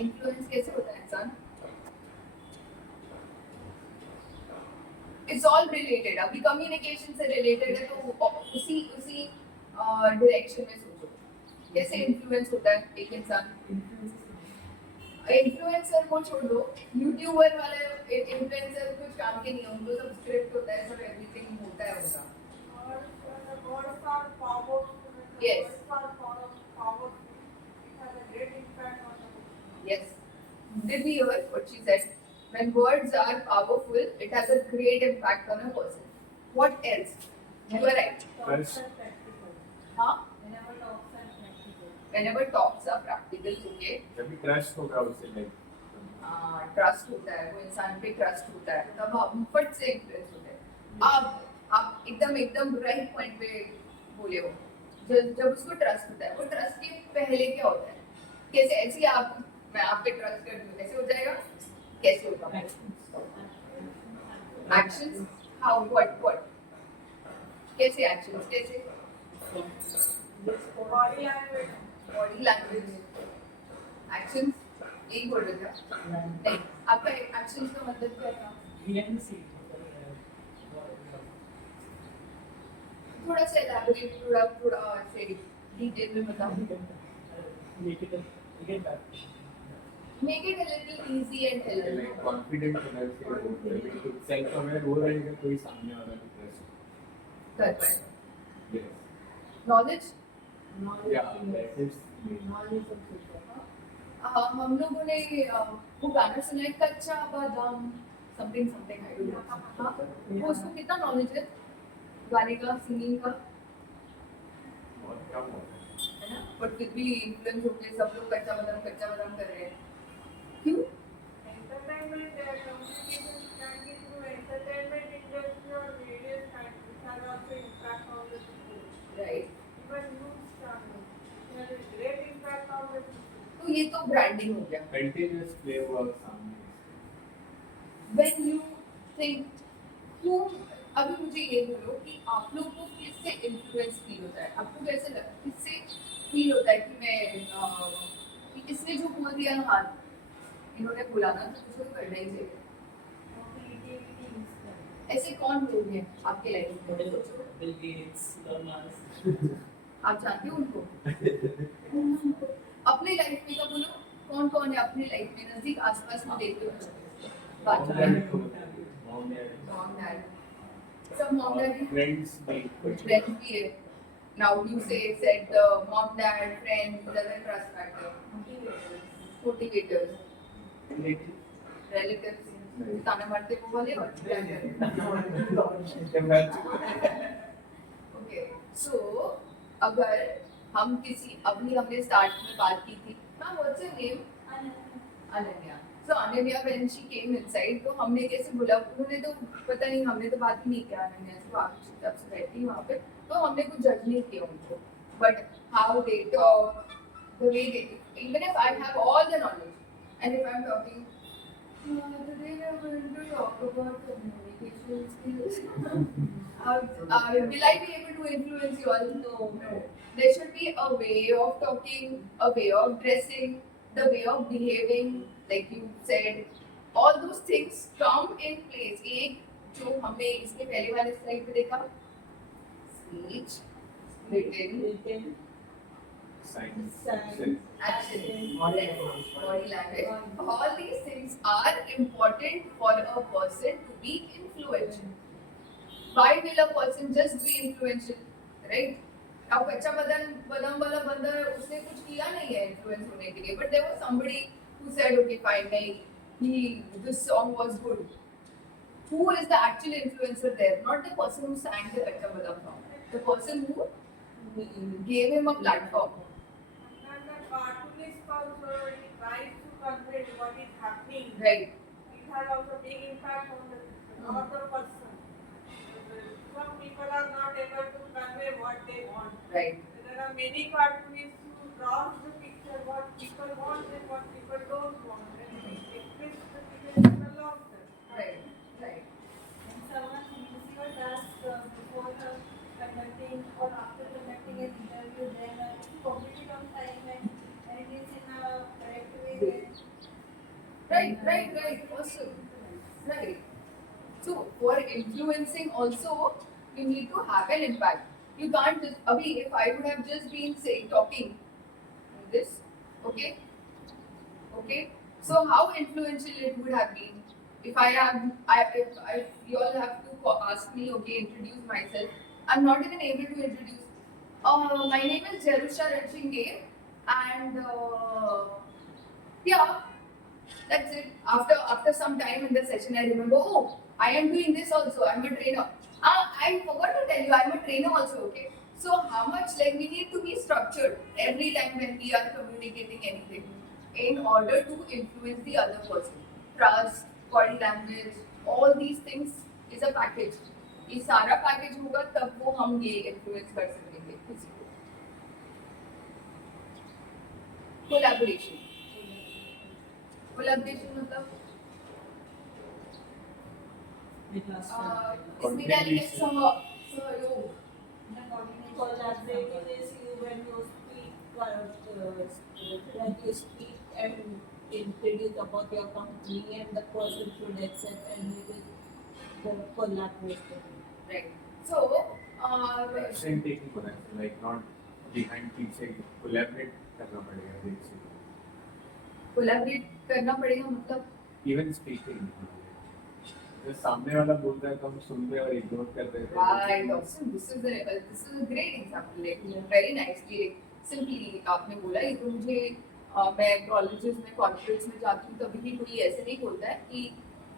Influence कैसे होता है इंसान, इट्स ऑल रिलेटेड. अभी कम्युनिकेशन से रिलेटेड है, तो उसी डायरेक्शन में सोचो कैसे इन्फ्लुएंस होता है एक इंसान. इन्फ्लुएंसर को छोड़ दो, यूट्यूबर वाले इन्फ्लुएंसर कुछ काम के नहीं है, उनको सब स्क्रिप्ट होता है, सब एवरीथिंग होता है उनका. Words are powerful. Yes. Words are powerful. It has a great impact on the people. Yes. Did we hear what she said? When words are powerful, it has a great impact on a person. What else? You are right. Talks are practical. Huh? Whenever talks are practical. Whenever talks are practical, okay. जब भी trust होगा उससे नहीं. Trust होता है, वो इंसान पे ट्रस्ट होता है, तब आप फट से इन्फ्लुएंस होते हैं. आप एकदम राइट पॉइंट पे बोले हो. जब उसको ट्रस्ट होता है, वो ट्रस्ट के पहले क्या होता है, कैसे ऐसे आप, मैं आप पे ट्रस्ट कर दूं, कैसे हो जाएगा, कैसे होगा, एक्शंस, हाउ, व्हाट, कैसे एक्शंस, कैसे Body language. Body language, actions, यही बोल रहे थे नहीं, आपका एक्शंस का मतलब क्या था. थोड़ा सा elaborate, थोड़ा ऐसे डिटेल में बताओ. Make it again back. Make it a little easy and elegant. Like confident होना चाहिए, खुद सेल्फ अवेयर हो रहेगा कोई सामने वाला डिप्रेस. कर पाए. यस. Knowledge. या दैट इज हम लोगों ने वो गाना सुना है कच्चा बादाम something something I don't know. हाँ, वो उसको कितना नॉलेज है गाने का, सिंगिंग का, बहुत कम होता है. है ना? बट फिर भी इन्फ्लुएंस होके सब लोग कच्चा बादाम कर रहे हैं. क्यों? Entertainment, communication can be through entertainment industry or various kinds, which has also impact on the people. Right. Even news channels, there is great impact on the people. तो ये तो ब्रांडिंग हो गया. कंटिन्यूअस प्ले हुआ सामने. When you think क्यों, अभी मुझे ये बोलो कि आप लोग को किससे इन्फ्लुएंस फील होता है? आपको कैसे लगता है, किससे फील होता है कि मैं कि इसने जो बोल दिया ना, हाँ इन्होंने बोला ना तो मुझे तो करना ही चाहिए. Creativity inspired. ऐसे कौन लोग हैं आपके लाइफ में? सोचो. Bill Gates, Elon Musk. आप जानते हो उनको? अपने लाइफ में तो बोलो, कौन कौन है अपने लाइफ में नजदीक आसपास में देखते हो? बात करो. Mom dad. Mom dad. सब मॉम डैड फ्रेंड्स भी कुछ friends भी है. Now you said the mom dad friends doesn't trust factor. Motivators. Relatives. ताना मारते वो वाले और क्या करें? Okay. So अगर हम किसी अभी हमने स्टार्ट में बात की थी, ma'am what's your name? Ananya. So Ananya when she came inside तो हमने कैसे बोला, उन्होंने तो पता नहीं, हमने तो बात ही नहीं किया अनन्या से, वो आगे चुपचाप से बैठी वहाँ पे, तो हमने कुछ जज नहीं किया उनको. But how they talk, the way they, even if I have all the knowledge and if I'm talking, today we are going to talk about communication skills. Will I be able to influence you all? No. There should be a way of talking, a way of dressing, the way of behaving, like you said. All those things come in place. एक जो हमने इसके पहले वाले slide पे देखा, speech, written, science. action, body language. All these things are important for a person to be influential. Why will a person just be influential, right? अब कच्चा बादाम वाला बंदा उसने कुछ किया नहीं है इन्फ्लुएंस होने के लिए, but there was somebody who said okay fine, नहीं, this song was good. Who is the actual influencer there? Not the person who sang the Kaccha Badam song, the person who gave him a platform. And the cartoonist also he tries to convey what is happening. Right. It has also big impact on the other person. Some people are not able to convey what they want. Right. There are many cartoonists who draw the picture what people want and what people don't want, and express the feelings along that. Right. Right. When someone gives you a task before conducting or after conducting an interview, then if you complete it on time and it is in a correct way, then Right. Awesome. Right. So for influencing also, you need to have an impact. You can't just, abhi, if I would have just been saying, talking this, okay? So how influential it would have been if if you all have to ask me, okay, introduce myself. I'm not even able to introduce. My name is Jerusha Ranchinge, and yeah, that's it. After some time in the session, I remember, oh, I am doing this also. I'm a trainer. I forgot to tell you, I'm a trainer also. Okay. So how much we need to be structured every time when we are communicating anything in order to influence the other person. Trust, body language, all these things is a package. ये सारा package होगा तब वो हम ये influence कर सकेंगे किसी को. कोलैबोरेशन मतलब इसमें क्या लिखे सहयोग. collaborating is you when you speak and introduce about your company and the person should accept and you will collaborate. Right. So action taking होना है, लाइक नॉट बिहाइंड पीछे कोलैबोरेट करना पड़ेगा देखिए, कोलैबोरेट करना पड़ेगा मतलब इवन स्पीकिंग जो सामने वाला बोल रहा है तो हम सुन रहे और इग्नोर कर रहे हैं right also this is a great example like very nicely like simply आपने बोला ये तो मुझे मैं कॉलेजेस में कॉर्पोरेट्स में जाती हूँ तभी भी कोई ऐसे नहीं बोलता है कि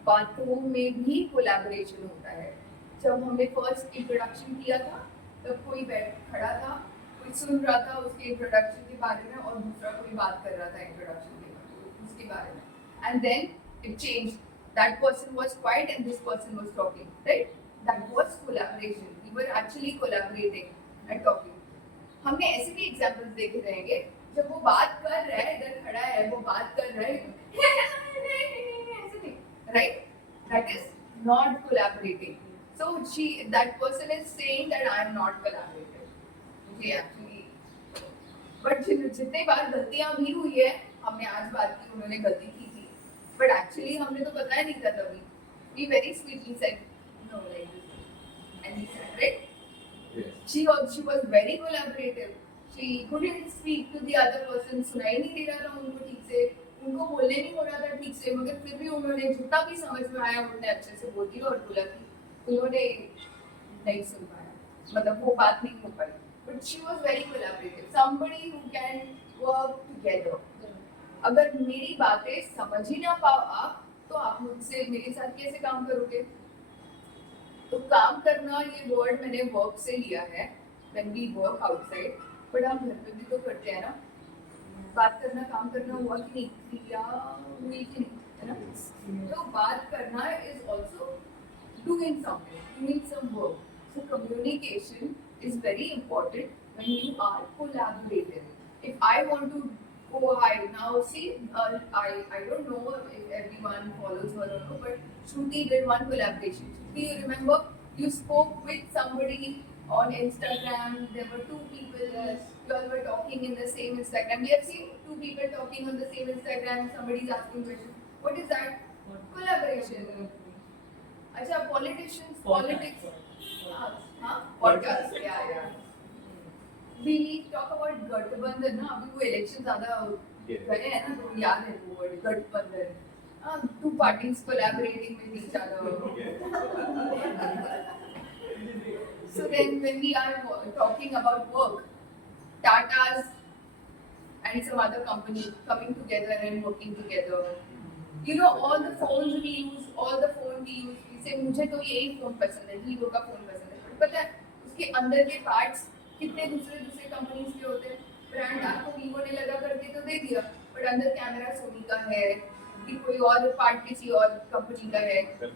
बातों में भी कोलैबोरेशन होता है। जब हमने फर्स्ट इंट्रोडक्शन किया था तब कोई बैठ खड़ा था, कोई सुन रहा था उसके इंट्रोडक्शन के बारे में और दूसरा कोई बात कर रहा था इंट्रोडक्शन के बारे में and then it changed. That person was quiet and this person was talking, right? That was collaboration. We were actually collaborating and talking. हमने ऐसे भी एग्जांपल्स देखे रहेंगे जब वो बात कर रहा है इधर खड़ा है वो बात कर रहा है ऐसे नहीं, right? That is not collaborating. So that person is saying that I am not collaborating. Okay, actually. But जितने बार गलतियां भी हुई है हमने आज बात की उन्होंने गलती की थी but actually हमने तो बताया नहीं था तभी we very sweetly said no like this and he said right yes. she was very collaborative, she couldn't speak to the other person, सुनाई नहीं दे रहा था उनको ठीक से, उनको बोलने नहीं हो रहा था ठीक से मगर फिर भी उन्होंने जितना भी समझ में आया उन्होंने अच्छे से बोल दिया और बोला कि उन्होंने नहीं सुन पाया मतलब वो बात नहीं हो पाई but she was very collaborative, somebody who can work together. अगर मेरी बातें समझ ही ना पाओ आप तो आप मुझसे मेरे साथ कैसे काम करोगे? तो काम करना ये वर्ड मैंने वर्क से लिया है when we work outside, but हम घर पे भी तो करते हैं ना, बात करना काम करना हुआ कि नहीं, क्रिया हुई कि नहीं, है ना? तो बात करना is also doing something, doing some work. So communication is very important when you are collaborative. If I want to go high now, see, I don't know if everyone follows her or no, but Shruti did one collaboration. Shruti, you remember you spoke with somebody on Instagram. There were two people. Yes. You all were talking in the same Instagram. We have seen two people talking on the same Instagram. Somebody is asking questions. What is that? Collaboration. अच्छा, politicians, politics. Podcast. Yeah. We talk about गठबंधन ना, अभी वो election ज़्यादा गए हैं ना तो याद है वो वर्ड गठबंधन. Two parties collaborating with each other. So then when we are talking about work, Tata's and some other company coming together and working together. You know all the phones we use, we say मुझे तो यही phone पसंद है, Vivo का phone पसंद है. पता है उसके अंदर के पार्ट्स कितने दूसरे कंपनीज के होते हैं. ब्रांड आपको वीवो ने लगा करके तो दे दिया, बट अंदर कैमरा सोनी का है, कि कोई और पार्ट किसी और कंपनी का है. That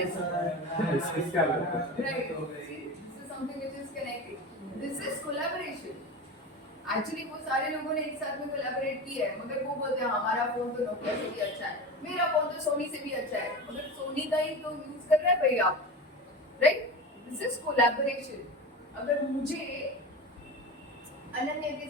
is right. See, this is something which is connected. This is collaboration. Actually वो सारे लोगों ने एक साथ में कोलैबोरेट किया है, मगर वो बोलते हैं हमारा फोन तो नोकिया से भी अच्छा है, मेरा फोन तो सोनी से भी अच्छा है, मगर सोनी का ही तो यूज कर रहे हैं भाई आप, राइट? This is collaboration. अगर मुझे अनन्या के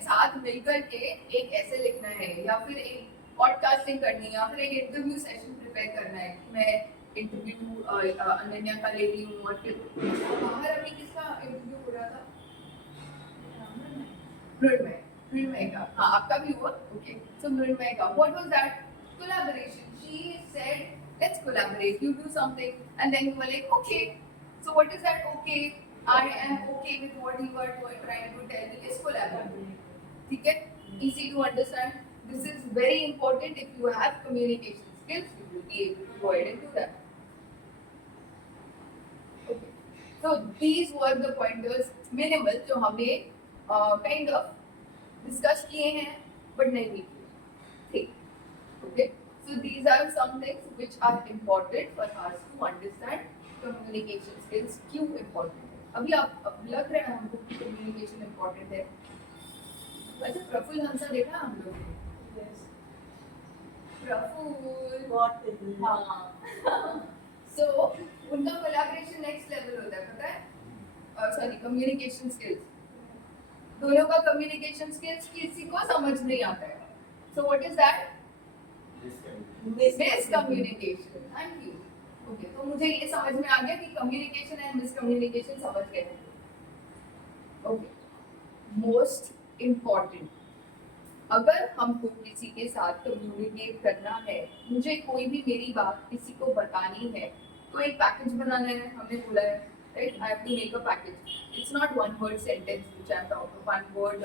साथ मिलकर के एक ऐसे लिखना है या फिर एक पॉडकास्टिंग करनी है या फिर एक इंटरव्यू सेशन प्रिपेयर करना है, मैं इंटरव्यू अनन्या का ले रही हूँ और फिर बाहर अभी किसका इंटरव्यू हो रहा था? मृण्मय का. हाँ, आपका भी हुआ. ओके, सो मृण्मय का what was that? Collaboration. She said let's collaborate, you do something and then you were like okay. So what is that okay? I am okay with what you are trying to tell me is collaborative. ठीक है? Easy to understand. This is very important. If you have communication skills, you will be able to go ahead and do that. Okay. So these were the pointers, minimal, जो हमने kind of discuss किए हैं, but नहीं भी किए. Okay. So these are some things which are important for us to understand. Communication skills क्यों important है? अभी आप अब लग रहा है हमको कम्युनिकेशन इम्पोर्टेंट है. अच्छा, प्रफुल्ल हंसा देखा हम लोग ने? Yes. Praful, What is it? हाँ. So उनका कोलैबोरेशन नेक्स्ट लेवल होता है, पता है? Sorry, communication skills. दोनों का कम्युनिकेशन स्किल्स किसी को समझ नहीं आता है. So what is that? Miscommunication. Thank you. Okay, तो मुझे ये समझ में आ गया कि कम्युनिकेशन एंड मिसकम्युनिकेशन समझ गए। ओके, मोस्ट इम्पॉर्टेंट, अगर हमको किसी के साथ कम्युनिकेट करना है, मुझे कोई भी मेरी बात किसी को बतानी है, तो एक पैकेज बनाना है, हमने बोला है, right? I have to make a package. It's not one word sentence which I am talking, one word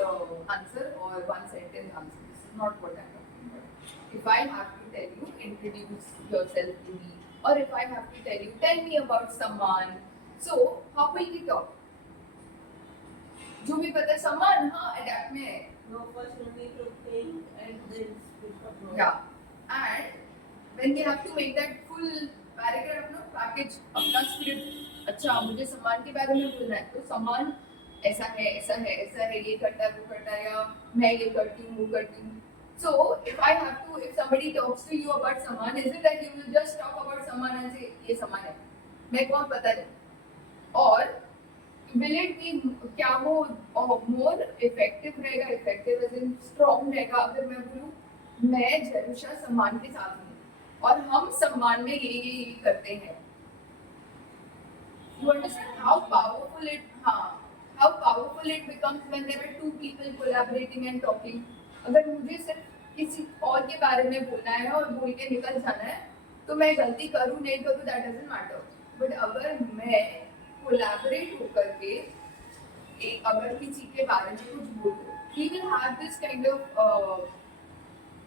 answer or one sentence answer, this is not what I am talking about. If I have to tell you introduce yourself to me, or if I have to tell you, tell me about someone, so how will we talk? जो भी पता है सम्मान, हाँ adapt में है। No, first you need to think and then speak up. Yeah, and when we have to make that full paragraph, no package, अपना script, अच्छा मुझे सम्मान के बारे में बोलना है, तो सम्मान ऐसा है ऐसा है ऐसा है, ये करता है वो करता है, या मैं ये करती हूँ वो करती हूँ। So if I have to, if somebody talks to you about सम्मान, is it that you will just talk about सम्मान and say ये सम्मान है, मैं कौन पता नहीं, और will it be, क्या वो more effective रहेगा, effective as in strong रहेगा, अगर मैं बोलूँ मैं जरूशा सम्मान के साथ हूँ और हम सम्मान में ये करते हैं। You understand how powerful it, हाँ, how powerful it becomes when there are two people collaborating and talking. अगर मुझे सिर्फ किसी और के बारे में बोलना है और बोल के निकल जाना है, तो मैं गलती करूँ नहीं करूँ that doesn't matter. But अगर मैं collaborate होकर के एक अगर किसी के बारे में कुछ बोलूँ, we will have this kind of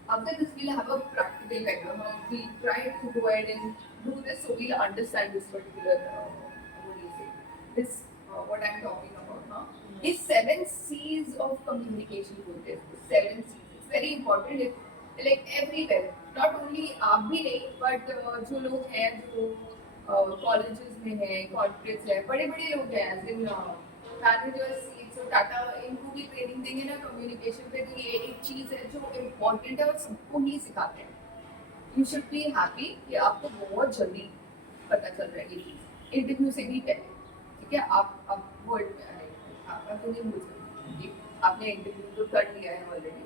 after this we'll have a practical kind of, we'll try to go ahead and do this so we'll understand this particular what do you say, this what I'm talking about now is 7 C's of communication बोलते हैं, 7 C's, it's very important, it's like everywhere, not only आप भी नहीं but जो लोग हैं जो colleges में हैं, corporates हैं, बड़े-बड़े लोग हैं as in managers, तो टाटा इनको भी ट्रेनिंग देंगे ना कम्युनिकेशन पे, तो ये एक चीज़ है जो इम्पोर्टेंट है और सबको ही सिखाते हैं। यू शुड बी हैप्पी कि आपको बहुत जल्दी पता चल रहा है ये चीज़, इंटरव्यू से भी पहले, ठीक है? आप वर्ड में आने, आपका तो नहीं बोल सकते, आपने इंटरव्यू तो कर लिया है already,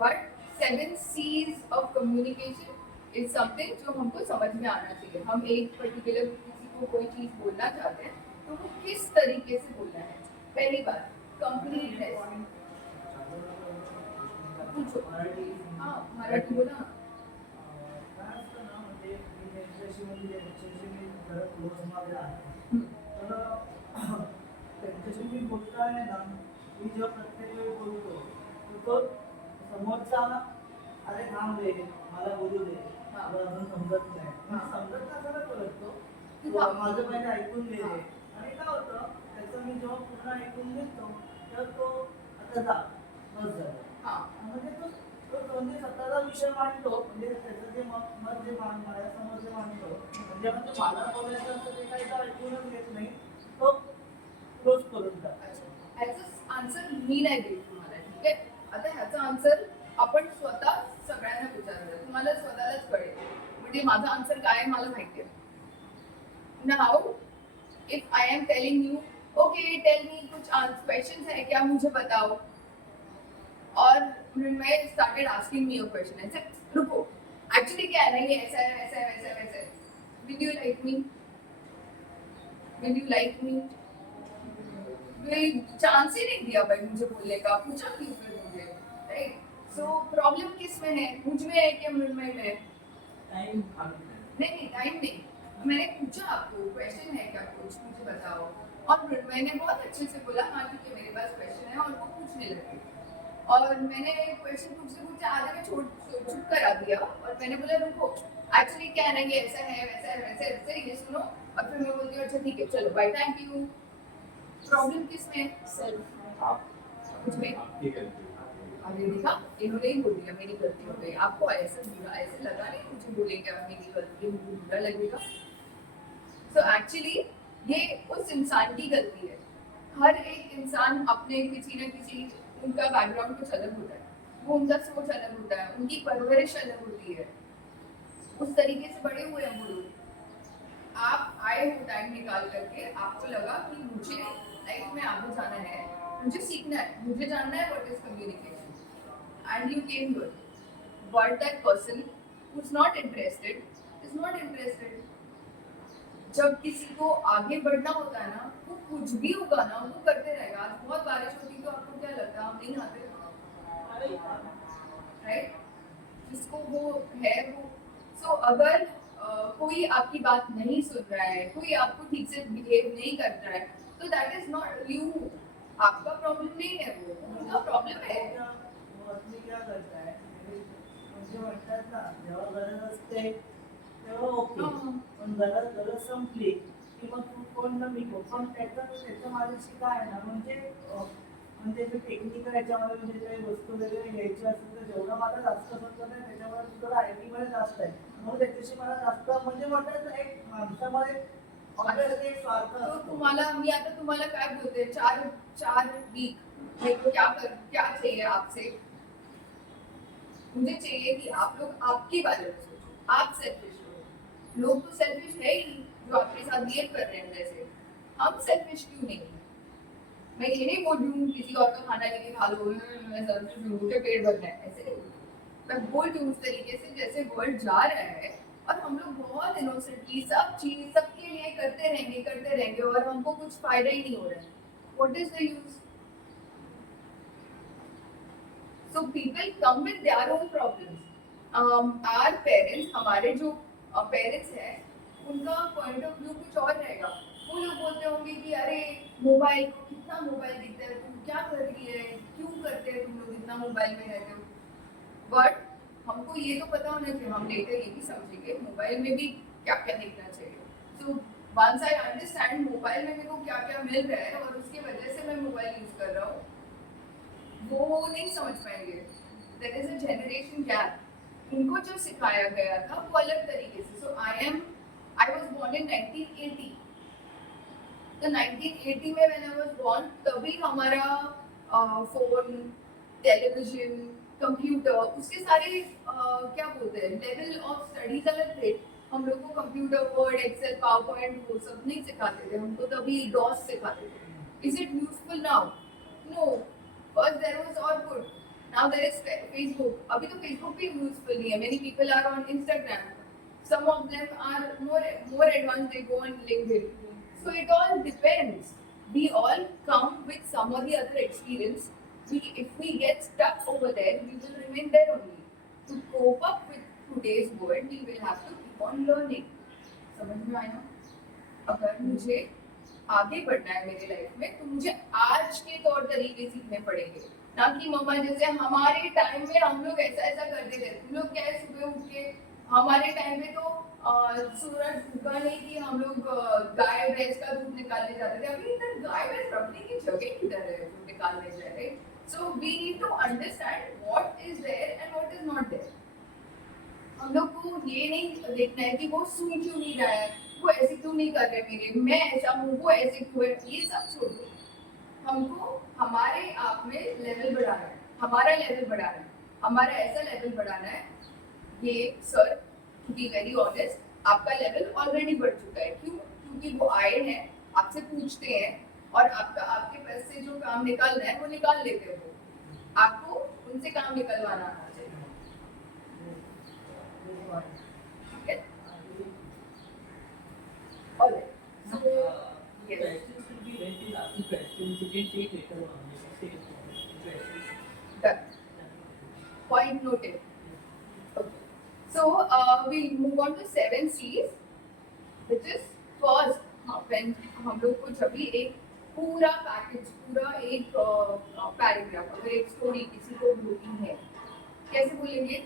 but 7 C's of communication is something जो हमको समझ में आना चाहिए। हम एक पर्टिकुलर किसी को कोई चीज़ बोलना चाहते हैं तो वो किस तरीके से बोलना है। पहली बात कंप्लीटनेस, पूछो। हाँ मराठी बोला। त्यांच्याशी मी बोलता आहे ना, मी जेव्हा प्रत्येक वेळी बोलतो तो समोरचा अरे थांब रे मला बोलू दे, मला अजून समजत नाही, समजत नसताना करतो माझं पहिले ऐकून घे रे, आणि काय होतं त्याचं मी जेव्हा पूर्ण ऐकून घेतो तर तो आता जा बस झालं, म्हणजे तो दोन्ही स्वतःचा विषय मांडतो, म्हणजे त्याचं जे मत जे माझ्यासमोर जे मांडतो, म्हणजे म्हणजे मला बोलायचं असतं ते काही तर ऐकूनच घेत नाही, तो क्लोज करून टाकतो। ह्याचा आन्सर मी नाही देऊ तुम्हाला, ठीक आहे? आता ह्याचा आन्सर आपण स्वतः सगळ्यांना विचारलं, तुम्हाला स्वतःलाच कळेल, म्हणजे माझा आन्सर काय आहे मला माहिती आहे। Now if I am telling you okay tell me कुछ क्वेश्चंस है क्या मुझे बताओ, और मैं started asking me a question, ऐसे रुको एक्चुअली क्या है ना ये ऐसा है वैसा है वैसा है वैसा है, will you like me, will you like me, chance ही नहीं दिया भाई मुझे बोलने का, पूछा क्यों फिर मुझे, राइट? सो प्रॉब्लम किस में है, मुझ में है कि मृण्मय में है? टाइम नहीं टाइम नहीं, मैंने पूछा आपको क्वेश्चन है क्या कुछ मुझे बताओ, और मृण्मय ने बहुत अच्छे से बोला हाँ ठीक है मेरे पास क्वेश्चन है, और वो पूछने लगे, और मैंने क्वेश्चन पूछते पूछते आधे में चुप करा दिया, और मैंने बोला रुको एक्चुअली क्या है ना ये ऐसा है वैसा है वैसे वैसे, ये सुनो, और फिर मैं बोलती हूँ अच्छा ठीक है चलो बाय थैंक यू। प्रॉब्लम किस में है? सेल्फ, आप कुछ में आपकी गलती है। अरे देखा इन्होंने ही बोल दिया मेरी गलती हो गई, आपको ऐसे बुरा ऐसे लगा नहीं, मुझे बोलेंगे मेरी गलती है मुझे बुरा लगेगा। सो एक्चुअली ये उस इंसान की गलती है, हर एक इंसान अपने किसी न किसी, उनका बैकग्राउंड कुछ अलग होता है, वो उनका सोच अलग होता है, उनकी परवरिश अलग होती है, उस तरीके से बड़े हुए हैं वो लोग। आप आए हो टाइम निकाल करके, आपको लगा कि मुझे लाइफ में आगे जाना है, मुझे सीखना है, मुझे जानना है what is communication, and you came here, but that person who is not interested is not interested, जब किसी को आगे बढ़ना होता है ना, वो कुछ भी होगा ना वो करते रहेगा। आज बहुत बारिश होती तो आपको क्या लगता है हम नहीं आते, राइट? जिसको वो है वो, सो अगर कोई आपकी बात नहीं सुन रहा है, कोई आपको ठीक से बिहेव नहीं कर रहा है, तो दैट इज नॉट यू, आपका प्रॉब्लम नहीं है, वो उनका प्रॉब्लम है। वो आदमी क्या करता है म्हणजे म्हणतात ना जेव्हा गरज असते तेव्हा ओके हाँ। पण गरज संपली की मग तू कोण ना मी कोण पण त्याच्या माझ्याशी काय आहे ना म्हणजे ते टेक्निकल याच्यामध्ये म्हणजे काही वस्तू वगैरे घ्यायची असेल तर जेवढा मला जास्त समजत नाही त्याच्यामध्ये तुला आय टी मध्ये जास्त आहे म्हणून त्याच्याशी मला जास्त म्हणजे म्हणतात एक माणसामध्ये obviously एक स्वार्थ तो असतो. तुम्हाला मी आता तुम्हाला काय बोलते, 4 वीक मेरे को क्या चाहिए आपसे, मुझे चाहिए कि आप लोग आपके बारे में सोचो, आप सेल्फिश हो। लोग तो सेल्फिश है ही जो आपके साथ बिहेव कर रहे हैं वैसे, हम सेल्फिश क्यों नहीं है? मैं ये नहीं बोल रही हूँ किसी और का खाना लेके खा लो, मैं सेल्फिश हूँ, मुझे पेट भरना है, ऐसे नहीं। मैं बोल रही हूँ उस तरीके से जैसे वर्ल्ड जा रहा है, और हम लोग बहुत इनोसेंटली सब चीज सबके लिए करते रहेंगे और हमको कुछ फायदा ही नहीं हो रहा है। What is the use? So people come with their own problems. Our parents, हमारे जो पेरेंट्स हैं, उनका पॉइंट ऑफ व्यू कुछ और रहेगा। वो लोग बोलते होंगे कि अरे मोबाइल को कितना मोबाइल देखते हैं, तुम क्या कर रही है, क्यों करते हैं तुम लोग इतना मोबाइल में रहते हो। बट हमको ये तो पता होना चाहिए, हम लेकर ये भी समझेंगे मोबाइल में भी क्या क्या देखना चाहिए। So once I understand mobile में मेरे को क्या क्या मिल रहा है और उसकी वजह से मैं मोबाइल यूज कर रहा हूँ, वो नहीं समझ पाएंगे। There is a generation gap. उनको जो सिखाया गया था वो अलग तरीके से। So I was born in 1980। तो 1980 में व्हेन आई वाज बोर्न तभी हमारा फोन, टेलीविजन, कंप्यूटर, उसके सारे क्या बोलते हैं लेवल ऑफ स्टडीज अलग थे। हम लोग को computer, word, excel, power point वो सब नहीं सिखाते थे, हमको तभी डॉस सिखाते थे। Is it useful now? No. First there was Orkut, now there is Facebook. अभी तो Facebook भी useful नहीं है. Many people are on Instagram. Some of them are more advanced. They go on LinkedIn. So it all depends. We all come with some or the other experience. If we get stuck over there, we will remain there only. To cope up with today's world, we will have to keep on learning. समझ में आया? अगर मुझे आगे बढ़ना है मेरे life में तो मुझे आज के तौर तरीके सीखने पड़ेंगे, ना कि मम्मा जैसे हमारे टाइम में हम लोग ऐसा ऐसा करते थे। तुम लोग क्या है सुबह उठ के, हमारे टाइम में तो सूरज उगा नहीं कि हम लोग गाय भैंस का दूध निकालने जाते थे। अभी इधर गाय भैंस रखने की जगह किधर है जो निकालने जा रहे। So we need to understand what is there and what is not there. हम लोग को ये नहीं देखना है कि वो सुन क्यों नहीं रहा है, वो ऐसे क्यों नहीं कर रहे मेरे, मैं ऐसा हूँ वो ऐसे क्यों है, ये सब छोड़ दो। हमको हमारे आप में लेवल बढ़ाना है, हमारा लेवल बढ़ाना है, हमारा ऐसा लेवल बढ़ाना है। ये sir to be very honest आपका लेवल ऑलरेडी बढ़ चुका है। क्यों? क्योंकि वो आए हैं, आपसे पूछते हैं और आपके पास से जो काम निकालना है वो निकाल लेते हो। आपको उनसे काम निकलवाना आना चाहिए। ठीक है? Alright. So, yes. Questions will be read in after questions. You can take later on. You can take questions. Done. Point noted. Okay. So we move on to 7 C's, which is first, when हम लोग को जब भी एक पूरा package, पूरा एक paragraph, अगर एक स्टोरी किसी को बोलनी है, कैसे बोलेंगे?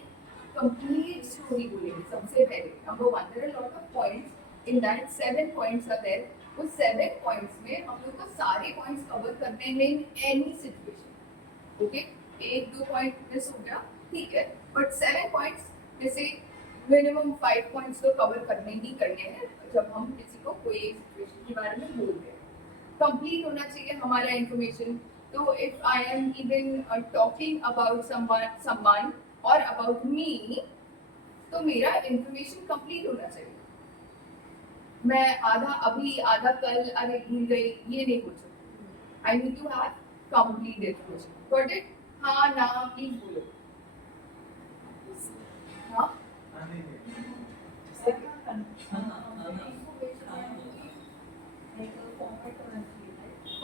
कंप्लीट स्टोरी बोलेंगे सबसे पहले। Number 1, there are a lot of points. In that 7 points are there. उस 7 points में हम लोग को सारे points cover करने हैं in any situation. Okay? 1-2 point miss हो गया, ठीक है, but 7 points में से minimum 5 points तो cover करने ही करने हैं जब हम किसी को कोई एक situation के बारे में बोल रहे हैं। Complete होना चाहिए हमारा information। तो if I am even talking about someone or about me, तो मेरा information complete होना चाहिए। मैं आधा अभी आधा कल अरे भूल गई ये नहीं बोल सकती। I need to have complete information. Got it? हाँ ना प्लीज बोलो। हाँ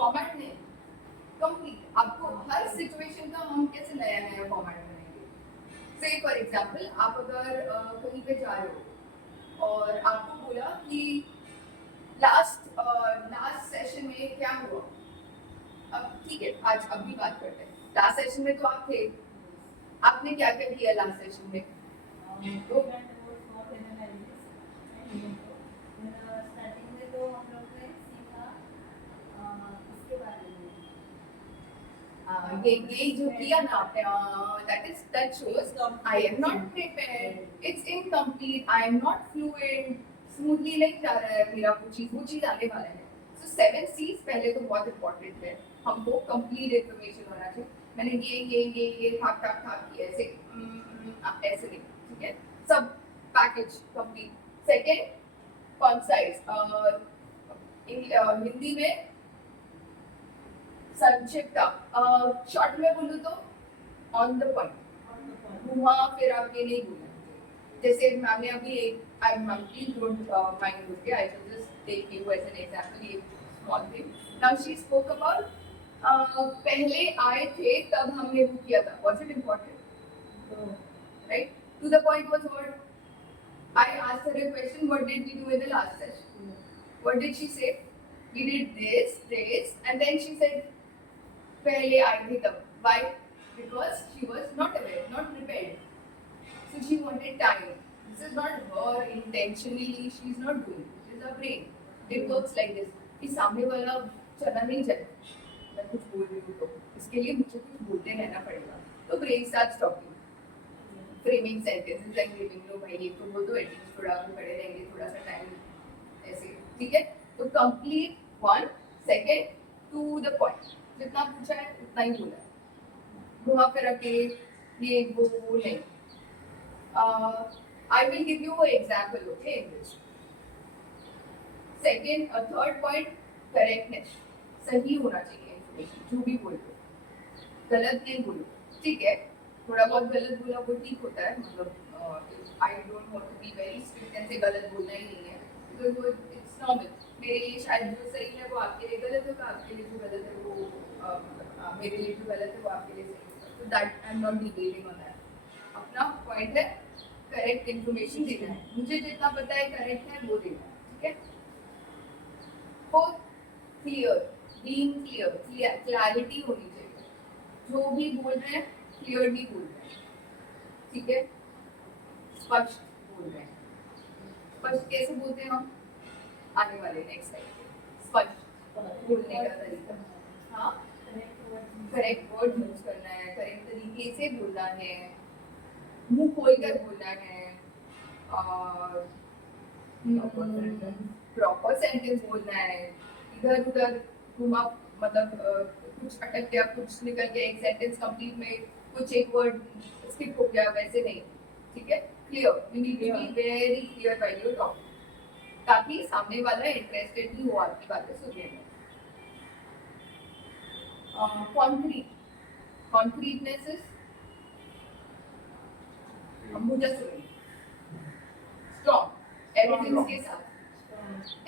फॉर्मेट नहीं, कंप्लीट। आपको हर सिचुएशन का हम कैसे नया नया फॉर्मेट बनाएंगे। से फॉर एग्जांपल आप अगर कहीं पे जा रहे हो और आपको बोला कि लास्ट सेशन में क्या हुआ, अब ठीक है आज अभी बात करते हैं। लास्ट सेशन में तो आप थे, आपने क्या क्या किया लास्ट सेशन में? तो स्टार्टिंग में तो हम लोग ने सीखा इसके बारे में ये जो किया ना आपने, that shows I am not prepared, it's incomplete, I am not fluent, smoothly नहीं जा रहा है मेरा वो चीज आने वाला है। So 7 C's पहले तो बहुत important है, हमको complete information होना चाहिए। मैंने ये ठाक किया ऐसे ऐसे नहीं, ठीक है, सब package complete। Second concise, Hindi में संक्षिप्त, शॉर्ट में बोलूँ तो ऑन द पॉइंट, घुमा फिरा के नहीं बोलना। जैसे मैंने अभी एक I please don't mind okay, I will just take you as an example, ये small thing. Now she spoke about पहले आए थे तब हमने वो किया था, was it important, right? To the point was what I asked her a question, what did we do in the last session? What did she say? We did this, and then she said, पहले आई थी तब. Why? Because she was not aware, not prepared. So she wanted time. This is not her intentionally, she is not doing. This is her brain. It works like this. कि सामने वाला चला नहीं जाए, मैं कुछ बोल रही हूँ तो इसके लिए मुझे कुछ बोलते रहना पड़ेगा. तो brain starts talking. Framing sentences and giving लो भाई ये तो वो तो एटलीस्ट थोड़ा वो खड़े रहेंगे, थोड़ा सा टाइम ऐसे, ठीक है? तो complete 1 second to the point, जितना पूछा है उतना ही बोला है, घुमा फिरा के ये वो नहीं। I will give you example, okay? English second third point, correctness, सही होना चाहिए इंफॉर्मेशन, जो भी बोलो गलत नहीं बोलो, ठीक है? थोड़ा बहुत गलत बोला वो ठीक होता है, मतलब I don't want to be very strict and से गलत बोलना ही नहीं है, बिकॉज वो इट्स नॉर्मल। मेरे लिए शायद जो सही है वो आपके लिए गलत होगा, आपके लिए जो गलत है वो मेरे लिए जो गलत है वो आपके लिए सही होगा। तो that I am not debating on that. अपना पॉइंट है करेक्ट इन्फॉर्मेशन देना है, मुझे जितना पता है करेक्ट है वो देना है, ठीक है? Fourth, clear, being clear, clarity होनी चाहिए, जो भी बोल रहे हैं क्लियरली बोल रहे हैं, ठीक है? स्पष्ट बोल रहे हैं। स्पष्ट कैसे बोलते हैं हम? आने वाले नेक्स्ट स्लाइड। स्पष्ट बोलने का तरीका, हाँ, करेक्ट वर्ड यूज करना है, करेक्ट तरीके से बोलना है, मुंह खोलकर बोलना है, और प्रॉपर सेंटेंस बोलना है। इधर उधर घुमा, मतलब कुछ अटक गया, कुछ निकल गया, एक सेंटेंस कंप्लीट में कुछ एक वर्ड स्किप हो गया, वैसे नहीं, ठीक है? Clear, you need to be very clear while you talk, ताकि सामने वाला इंटरेस्टेड भी हो आपकी बातें सुनने में। कॉन्क्रीटनेस इज स्ट्रॉन्ग, एविडेंस के साथ,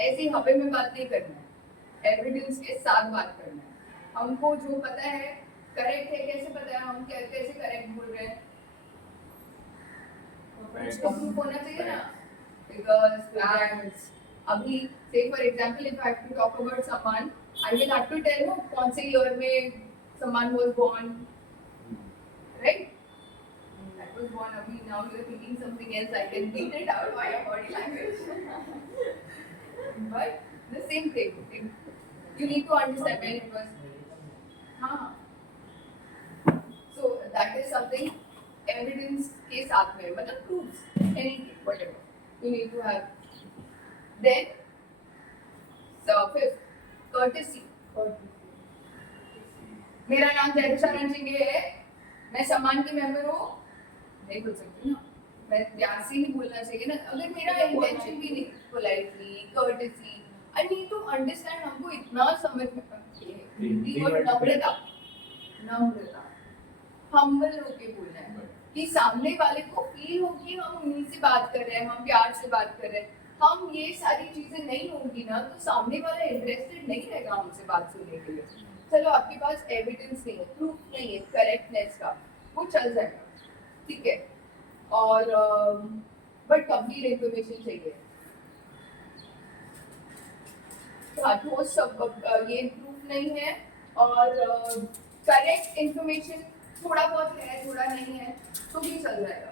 ऐसी हवा में बात नहीं करना है, एविडेंस के साथ बात करना है। हमको जो पता है करेक्ट है, कैसे पता है हम कैसे करेक्ट बोल रहे हैं? उसको प्रूफ होना चाहिए ना, बिकॉज़ फैक्ट्स। अभी से for example if I have to talk about someone, I will have to tell no कौन से ईयर में someone was born, right? That was born, अभी now you are thinking something else, I can beat it out by your body language, but the same thing, you need to understand when it was, so that is something evidence के साथ में, मतलब proofs anything whatever you need to have. Then so fifth, courtesy. मेरा नाम जयदशा रणसिंह है, मैं सम्मान की मेंबर हूँ, नहीं बोल सकती ना, मैं प्यार से ही बोलना चाहिए ना, अगर मेरा इंटेंशन भी नहीं, politely, courtesy, I need to understand, हमको इतना समझ में हिंदी और नम्रता, humble होके बोलना है कि सामने वाले को फील हो कि हम उन्हीं से बात कर रहे हैं, हम प्यार से बात कर रहे हैं, हम ये सारी चीजें नहीं होंगी ना तो सामने वाला इंटरेस्टेड नहीं रहेगा हमसे बात सुनने के लिए। चलो आपके पास एविडेंस नहीं है, प्रूफ नहीं है करेक्टनेस का, वो चल जाएगा, ठीक है। और बट कंप्लीट इंफॉर्मेशन चाहिए। ठोस सब ये प्रूफ नहीं है, और करेक्ट इंफॉर्मेशन थोड़ा बहुत है थोड़ा नहीं है तो भी चल जाएगा।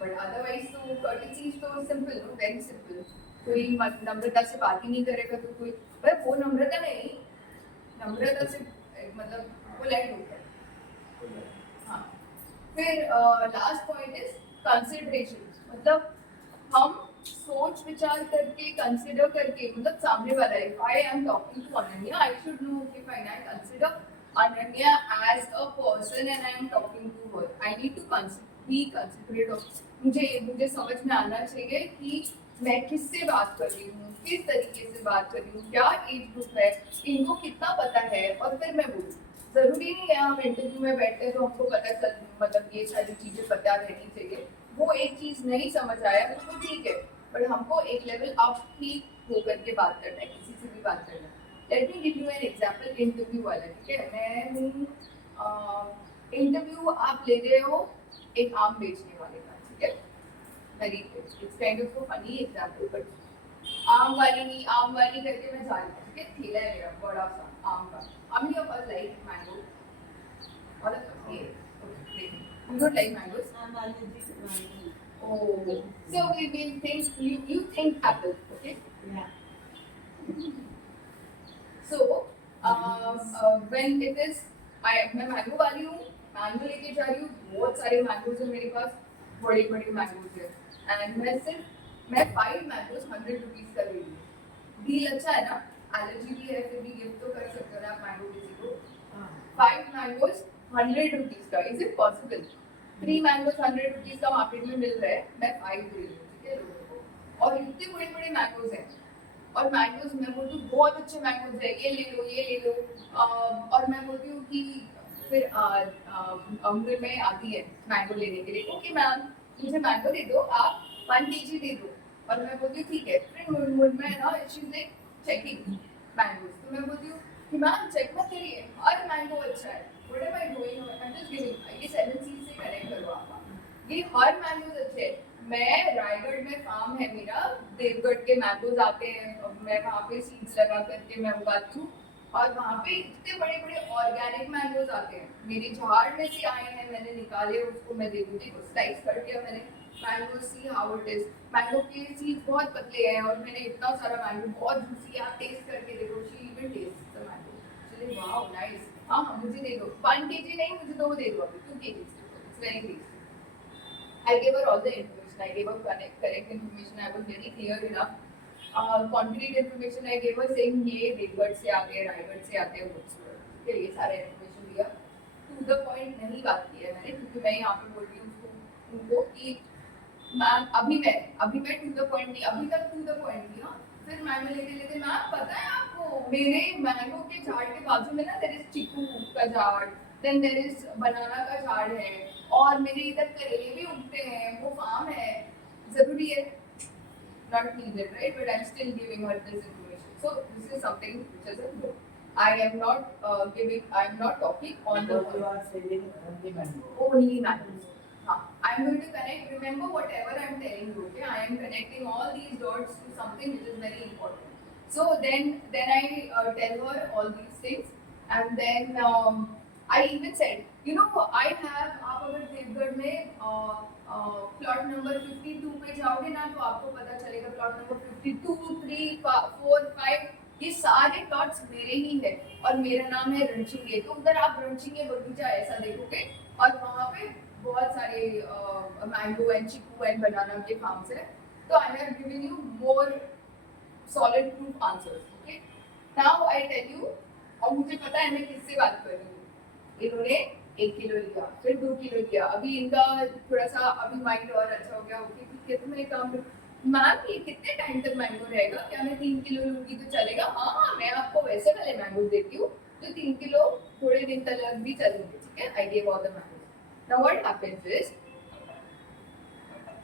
बट अदरवाइज तो कर्टेसी तो सिंपल, वेरी सिंपल। कोई नम्रता से बात ही नहीं करेगा तो कोई, भाई वो नम्रता नहीं, नम्रता से मतलब पोलाइट होता है। हाँ, फिर लास्ट पॉइंट इज कंसिडरेशन, मतलब हम सोच विचार करके कंसिडर करके, मतलब सामने वाला है, I am talking to Ananya, I should know कि fine I consider Ananya as a person and I am talking to her, I need to be considerate of, मुझे समझ में आना चाहिए कि मैं किससे बात कर रही हूँ, किस तरीके से बात कर रही हूँ, क्या एज ग्रुप है, इनको कितना पता है, और फिर मैं बोलूँ। जरूरी नहीं है हम इंटरव्यू में बैठे तो हमको पता चल, मतलब ये सारी चीजें पता रहनी चाहिए। वो एक चीज नहीं समझ आया तो ठीक है, बट हमको एक लेवल अप ही होकर के बात करना है, किसी से भी बात करना है। Let me give you an example interview वाला, ठीक है। मैं हूँ इंटरव्यू आप ले रहे हो एक आम बेचने वाले का, ठीक है। Very it's kind of funny example, but आम वाली करके मैं जा रही हूँ, ठीक है। ठेला है मेरा बड़ा सा आम का। How many of us like mango? All of us. Yeah. You don't like mangoes? I'm allergic to mango. Oh. So we will think you think apple, okay? Yeah. So when it is मैं mango वाली हूँ, mango लेके जा रही हूँ, बहुत सारे mangoes हैं मेरे पास, बड़े बड़े मैंगोज हैं, एंड मैं 5 मैंगोज 100 रुपीज का ले रही हूँ। डील अच्छा है ना, एलर्जी भी है फिर भी गिफ्ट तो कर सकते हो ना आप मैंगो किसी को। 5 मैंगोज 100 रुपीज का, is it possible? 3 mangoes 100 rupees का मार्केट में मिल रहा है, मैं 5 दे रही हूँ, ठीक है लोगों को। और इतने बड़े बड़े मैंगोज हैं, और मैंगोज मैं बोलती हूँ बहुत अच्छे मैंगोज है, ये ले लो। और मैं बोलती हूँ कि फिर अंकल में आती है मैंगो लेने के लिए, ओके मैम मुझे मैंगो दे दो, आप 1 kg दे दो। और मैं बोलती हूँ ठीक है। फिर मुझ में ना she is like checking mangoes, तो मैं बोलती हूँ कि मैम चेक मत करिए, हर मैंगो अच्छा है, what am I doing, I am just giving, ये 7 सीज से कनेक्ट करो आप, ये हर मैंगोज अच्छे हैं। मैं रायगढ़ में फार्म है मेरा, देवगढ़ के मैंगोज आते हैं, मैं वहाँ पे सीड्स लगा करके मैं उगाती हूँ, और वहाँ पे इतने बड़े बड़े ऑर्गेनिक मैंगोज आते हैं, मेरे झाड़ में से आए हैं, मैंने निकाले, उसको मैं दे दूँगी, स्लाइस कर दिया मैंने, mango see how it is. Mango के सीड्स बहुत पतले हैं, और मैंने इतना सारा मैंगो, बहुत जूसी, आप टेस्ट करके देखो, she even test the mango, चलिए वाओ नाइस, हाँ मुझे दे दो, 1 kg नहीं, मुझे 2 दे दो, अभी 2 kg, it's very tasty. I gave her all the information. I gave her correct information. I was very clear enough. Concrete information I gave her saying ये देवगढ़ से आते हैं, रायगढ़ से आते हैं, ठीक है, ये सारे information दिया। To the point नहीं बात की है मैंने, क्योंकि मैं यहाँ पे बोल रही हूँ उनको कि मैम अभी मैं to the point नहीं, अभी तक to the point थी, हाँ। फिर मैंगो लेते मैम पता है आपको मेरे मैंगो के झाड़ के बाजू में ना देयर इज चीकू का झाड़, देन देयर इज बनाना का झाड़ है, और मेरे इधर करेले भी उगते हैं, वो फार्म है, जरूरी है, not needed, right? But I'm still giving her this information. So this is something which is a no. I am not talking on the You are selling only mango. only mangoes. I'm going to connect, remember whatever I'm telling you, okay? I am connecting all these dots to something which is very important. So then I tell her all these things, and then I even said, you know, I have, आप अगर देवगढ़ में plot number 52 पे जाओगे ना, तो आपको पता चलेगा प्लॉट नंबर 52, 3, 4, 5 ये सारे प्लॉट्स मेरे ही है, और मेरा नाम है रणचिंगे। तो उधर आप रणचिंगे बगीचा ऐसा देखोगे, और वहाँ पे बहुत सारे mango and chikoo and banana के फार्म्स है। तो I have given you more solid proof answers, okay. Now I tell you, और मुझे पता है मैं किससे बात कर रही हूँ। इन्होंने 1 किलो लिया, फिर 2 किलो लिया, अभी इनका थोड़ा सा अभी माइंड और अच्छा हो गया, ओके ठीक है, तो मैं काम मैम ये कितने टाइम तक मैंगो रहेगा, क्या मैं 3 किलो लूँगी तो चलेगा? हाँ मैं आपको वैसे वाले मैंगो देती हूँ तो 3 किलो थोड़े दिन तक भी चलेंगे, ठीक है। I give all the mango. Now what happens is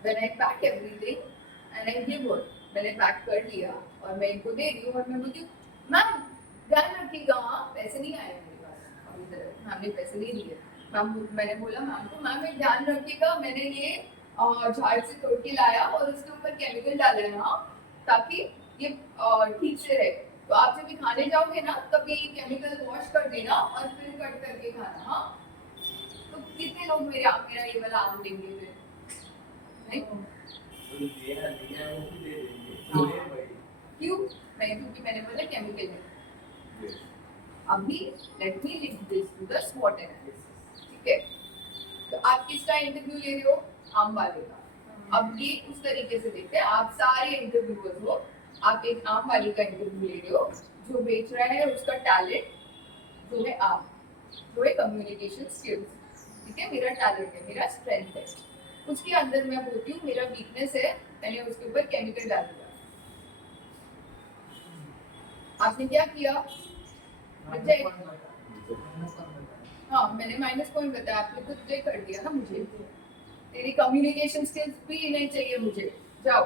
when I pack everything and I give her, मैंने पैक कर लिया और मैं इनको दे रही हूँ और मैं बोलती हूँ मैम ध्यान रखिएगा, हाँ पैसे नहीं आए मेरे पास अभी तक, मैम ने पैसे नहीं दिए। मैम मैंने बोला मैम को मैम एक ध्यान रखिएगा, मैंने ये झाड़ से तोड़ के लाया और उसके ऊपर केमिकल डाला है ना, ताकि ये ठीक से रहे। तो आप जब भी खाने जाओगे ना तभी केमिकल वॉश कर देना और फिर कट करके खाना। हाँ, तो कितने लोग मेरा ये वाला आम देंगे फिर, नहीं? क्यों? क्योंकि मैंने बोला केमिकल है। अभी let me link this to the SWOT analysis, ठीक है? तो आप किसका इंटरव्यू ले रहे हो? आम वाले का। अब ये उस तरीके से देखते हैं, आप सारे इंटरव्यूअर हो, आप एक आम वाले का इंटरव्यू ले रहे हो, जो बेच रहा है उसका टैलेंट जो है आम, जो है कम्युनिकेशन स्किल्स, ठीक है? मेरा टैलेंट है, मेरा स्ट्रेंथ है, उसके अंदर मैं बोलती हूँ मेरा वीकनेस है, मैंने उसके ऊपर केमिकल डाल दिया। आपने क्या किया? हाँ, मैंने माइनस पॉइंट बताया, आपने खुद रिजेक्ट कर दिया ना मुझे। तेरी कम्युनिकेशन स्किल्स भी नहीं चाहिए मुझे, जाओ।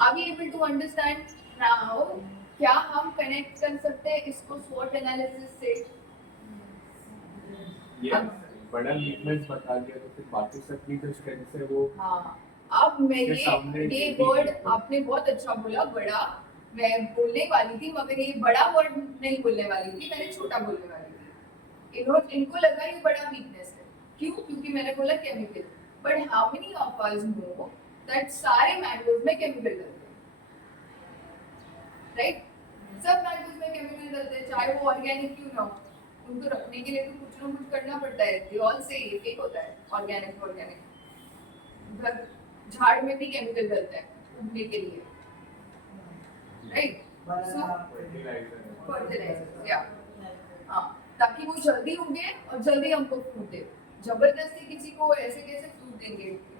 Are we able to understand now? क्या हम कनेक्ट कर सकते हैं इसको SWOT एनालिसिस से? बड़ा वीकनेस बता दिया तो फिर बाकी सब की जो स्ट्रेंथ है वो हाँ, अब मैं ये वर्ड आपने बहुत अच्छा बोला, बड़ा। मैं बोलने वाली थी मगर ये बड़ा वर्ड नहीं बोलने वाली थी, मैंने छोटा बोलने वाली थी। इनको लगा ये बड़ा वीकनेस है, क्यों? क्योंकि मैंने बोला chemical. But how many of us know that सारे मैंगोज में केमिकल डलते हैं, राइट? सब मैंगोज में केमिकल डलते हैं, चाहे वो ऑर्गेनिक क्यों ना हो। उनको रखने के लिए तो कुछ ना कुछ करना पड़ता है। दे ऑल से ये फेक होता है, ऑर्गेनिक। झाड़ में भी केमिकल डलता है उगने के लिए, राइट? सो फर्टिलाइजर, या हाँ, ताकि वो जल्दी उगे और जल्दी हमको फ्रूट दे। जबरदस्ती किसी को ऐसे कैसे फ्रूट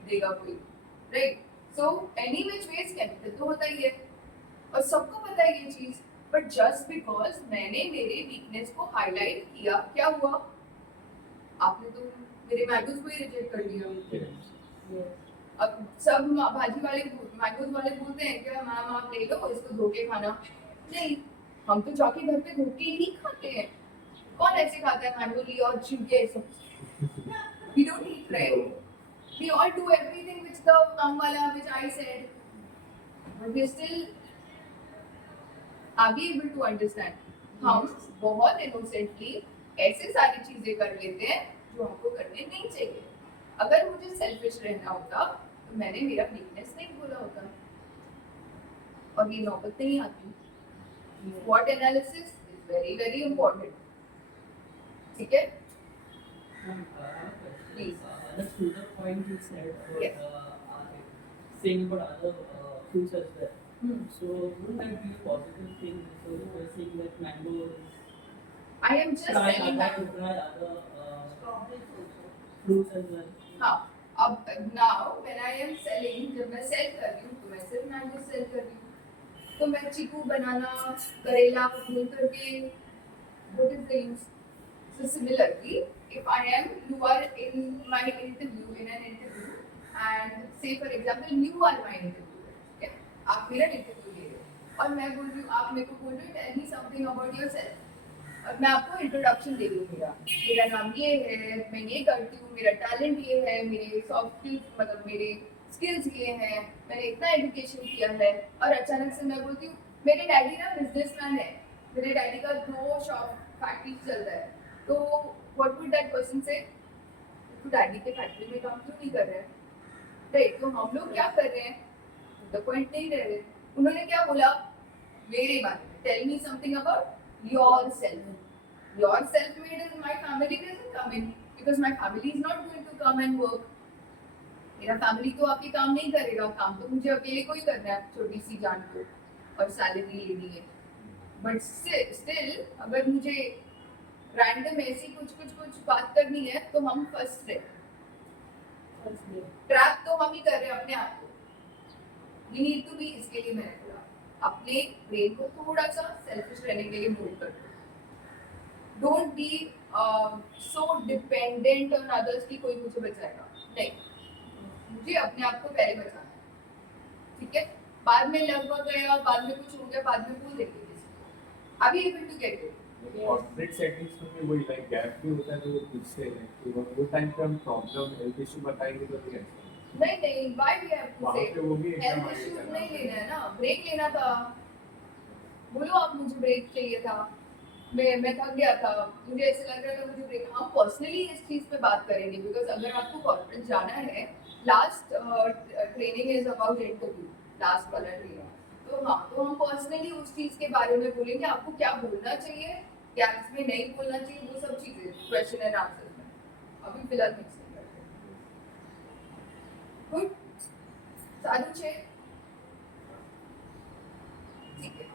देगा कोई, right? So any which ways chemical तो होता ही है और सबको पता है ये चीज। बट जस्ट बिकॉज मैंने मेरे वीकनेस को हाईलाइट किया, क्या हुआ? आपने तो मेरे मैंगोज को ही रिजेक्ट कर दिया। अब सब भाजी वाले मैंगोज वाले बोलते हैं क्या मैम आप ले लो इसको धो के खाना? नहीं, हम तो जाके घर पे धो के ही खाते हैं। कौन ऐसे खाता है मैंगो लिया और छिलके ऐसे? We don't eat, right? We all do everything which the wala which I said, but we still are we able to understand? हम बहुत इनोसेंटली ऐसे सारी चीजें कर लेते हैं जो हमको करने नहीं चाहिए। अगर मुझे सेल्फिश रहना होता तो मैंने मेरा वीकनेस नहीं बोला होता और ये नौबत नहीं आती। SWOT analysis is very very important, ठीक है? Please. That's to the point you said about Yes. saying about other fruits as well. Hmm. So wouldn't that be a positive thing? So if you're saying that mango is I am just telling that. try other Strawberries also. fruits as well. हाँ, अब now when I am selling, जब मैं cell कर रही हूँ तो मैं सिर्फ मैंगो सेल कर रही हूँ। तो मैं चीकू, बनाना, करेला भून करके what is the use? So similarly, if you are in my interview, in an interview, and say for example you are my interviewer, okay? आप मेरा इंटरव्यू ले रहे हो और मैं बोल रही हूँ, आप मेरे को बोल रहे हो tell me something about yourself और मैं आपको इंट्रोडक्शन दे रही हूँ। मेरा नाम ये है, मैं ये करती हूँ, मेरा टैलेंट ये है, मेरे सॉफ्ट स्किल्स मतलब मेरे स्किल्स ये हैं, मैंने इतना एजुकेशन किया है। और अचानक से मैं बोलती हूँ मेरे डैडी ना बिजनेसमैन है, मेरे डैडी का 2 शॉप फैक्ट्री चलता है। तो व्हाट वुड दैट पर्सन से? तो डैडी के फैक्ट्री में काम क्यों नहीं कर रहे हैं, राइट? तो हम लोग क्या कर रहे हैं, द पॉइंट नहीं रह रहे। उन्होंने क्या बोला मेरे बारे में, tell me something about yourself. Yourself made is my family doesn't come in because my family is not going to come and work. मेरा फैमिली तो आपके काम नहीं करेगा, काम तो मुझे अकेले को ही करना है, छोटी सी जान को और सैलरी लेनी है। बट स्टिल अगर मुझे रैंडम ऐसी कुछ बात करनी है तो हम फंस रहे, ट्रैप तो हम ही कर रहे हैं अपने आप को। यू नीड टू बी, इसके लिए मैंने बोला अपने ब्रेन को थोड़ा सा सेल्फिश रहने के लिए मूव कर दो। Don't be so dependent on others कि कोई मुझे बचाएगा, नहीं, मुझे अपने आप को पहले बचाना है। ठीक है, बाद में लगभग गया, बाद में कुछ हो गया, बाद में बोल देंगे किसी को। Are we able to get it? Corporate settings में भी वही लाइक गैप भी होता है तो वो पूछते हैं कि वो टाइम पे हम प्रॉब्लम हेल्थ इशू बताएंगे तो नहीं ऐसा नहीं नहीं, why we have to वहाँ say? पे वो भी एकदम हेल्थ आगे इश्यूज चला नहीं लेना है ना, ब्रेक लेना था, बोलो आप मुझे ब्रेक चाहिए था, मैं थक गया था, मुझे ऐसे लग रहा था मुझे ब्रेक। हम पर्सनली इस चीज पे बात करेंगे बिकॉज अगर आपको कॉर्पोरेट जाना है, last training is about interview, last वाला ट्रेनिंग, तो हाँ, तो हम पर्सनली उस चीज के बारे में बोलेंगे आपको क्या बोलना चाहिए, क्या इसमें नहीं बोलना चाहिए, वो सब चीजें क्वेश्चन एंड आंसर में। अभी फिलहाल मिक्स नहीं करते। गुड, साधु छे, ठीक है।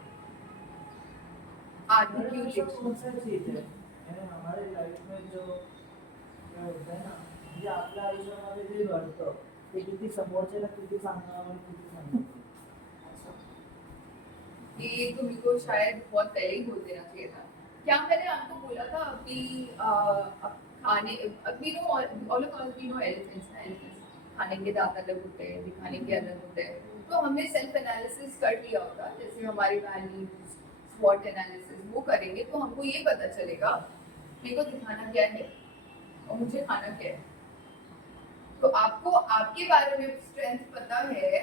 आर्टिक्यूलेशन कौन सा चीज है यानी हमारे लाईफ में जो काय होतं ना, म्हणजे आपल्या आयुष्यामध्ये जे घडतं ते किती समोरच्याला किती सांगावं आणि किती सांगावं. ये तो मेरे को शायद बहुत पहले ही बोल देना चाहिए था। क्या मैंने आपको बोला था कि खाने, we know all of us we know elephants, खाने के दांत अलग होते हैं, दिखाने के अलग होते हैं, तो हमने सेल्फ एनालिसिस कर लिया होगा, जैसे हमारी वैल्यूज स्वॉट एनालिसिस वो करेंगे तो हमको ये पता चलेगा मेरे को दिखाना क्या है और मुझे खाना क्या है। तो आपको आपके बारे में स्ट्रेंथ पता है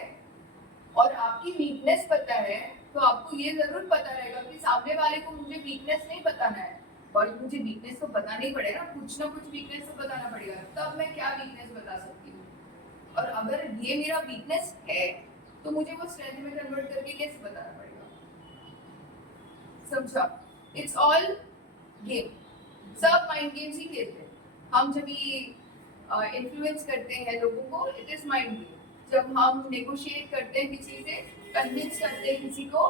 और आपकी वीकनेस पता है, तो आपको ये जरूर पता रहेगा कि सामने वाले को मुझे वीकनेस नहीं बताना है, और मुझे वीकनेस तो बताना ही पड़ेगा, कुछ ना कुछ वीकनेस तो बताना पड़ेगा, तब मैं क्या वीकनेस बता सकती हूँ। और अगर ये मेरा वीकनेस है तो मुझे वो स्ट्रेंथ में कन्वर्ट करके कैसे बताना पड़ेगा, समझा? इट्स ऑल गेम, सब माइंड गेम्स ही खेलते हैं हम। जब ये इन्फ्लुएंस करते हैं लोगों को, इट इज माइंड गेम। जब हम नेगोशिएट करते हैं किसी से, कन्विंस करते हैं किसी को,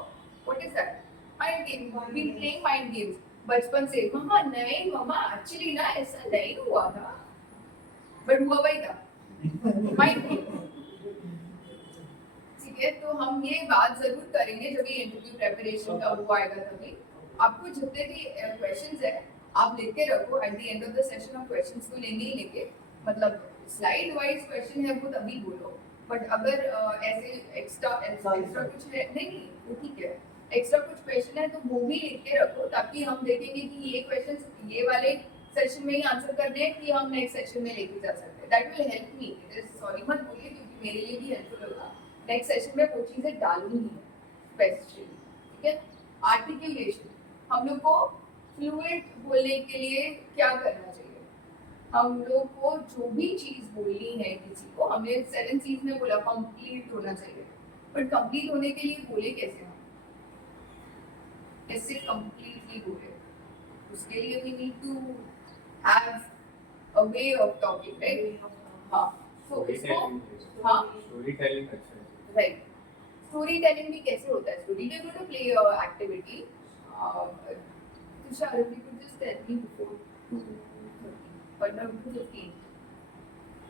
what is that? Mind game. We playing mind games बचपन से। मम्मा नहीं, मम्मा एक्चुअली ना ऐसा नहीं हुआ था, बट हुआ वही था, माइंड गेम। ठीक है, तो हम ये बात जरूर करेंगे जब ये इंटरव्यू प्रिपरेशन का वो आएगा तभी। आपको जितने भी क्वेश्चंस है आप लिख के रखो, at the end of the session हम क्वेश्चंस को लेंगे ही लेंगे, मतलब स्लाइड वाइज क्वेश्चन है वो तभी बोलो, बट अगर ऐसे एक्स्ट्रा कुछ है नहीं, वो ठीक है, एक्स्ट्रा कुछ क्वेश्चन है तो वो भी लिख के रखो, ताकि हम देखेंगे कि ये क्वेश्चन ये वाले सेशन में ही आंसर करने हैं कि हम नेक्स्ट सेशन में लेके जा सकते हैं। That will help me. Sorry मत बोलिए, क्योंकि मेरे लिए भी हेल्पफुल होगा। नेक्स्ट सेशन में वो चीज़ें डालनी ही है स्पेसिफिकली, ठीक है। आर्टिकुलेशन, हम लोग को फ्लुएंट बोलने के लिए क्या करना चाहिए? हम लोग को जो भी चीज़ बोलनी है किसी को, हमने 7 C's में बोला कंप्लीट होना चाहिए, बट कंप्लीट होने के लिए बोले कैसे हम? कैसे कंप्लीटली बोले? उसके लिए we need to have a way of talking, right? हाँ, सो इसको, हाँ, स्टोरी टेलिंग अच्छा है। राइट। स्टोरी टेलिंग भी कैसे होता है? Story telling to play your activity. Tushar, if you could just tell me before 2:30, but not 2:15.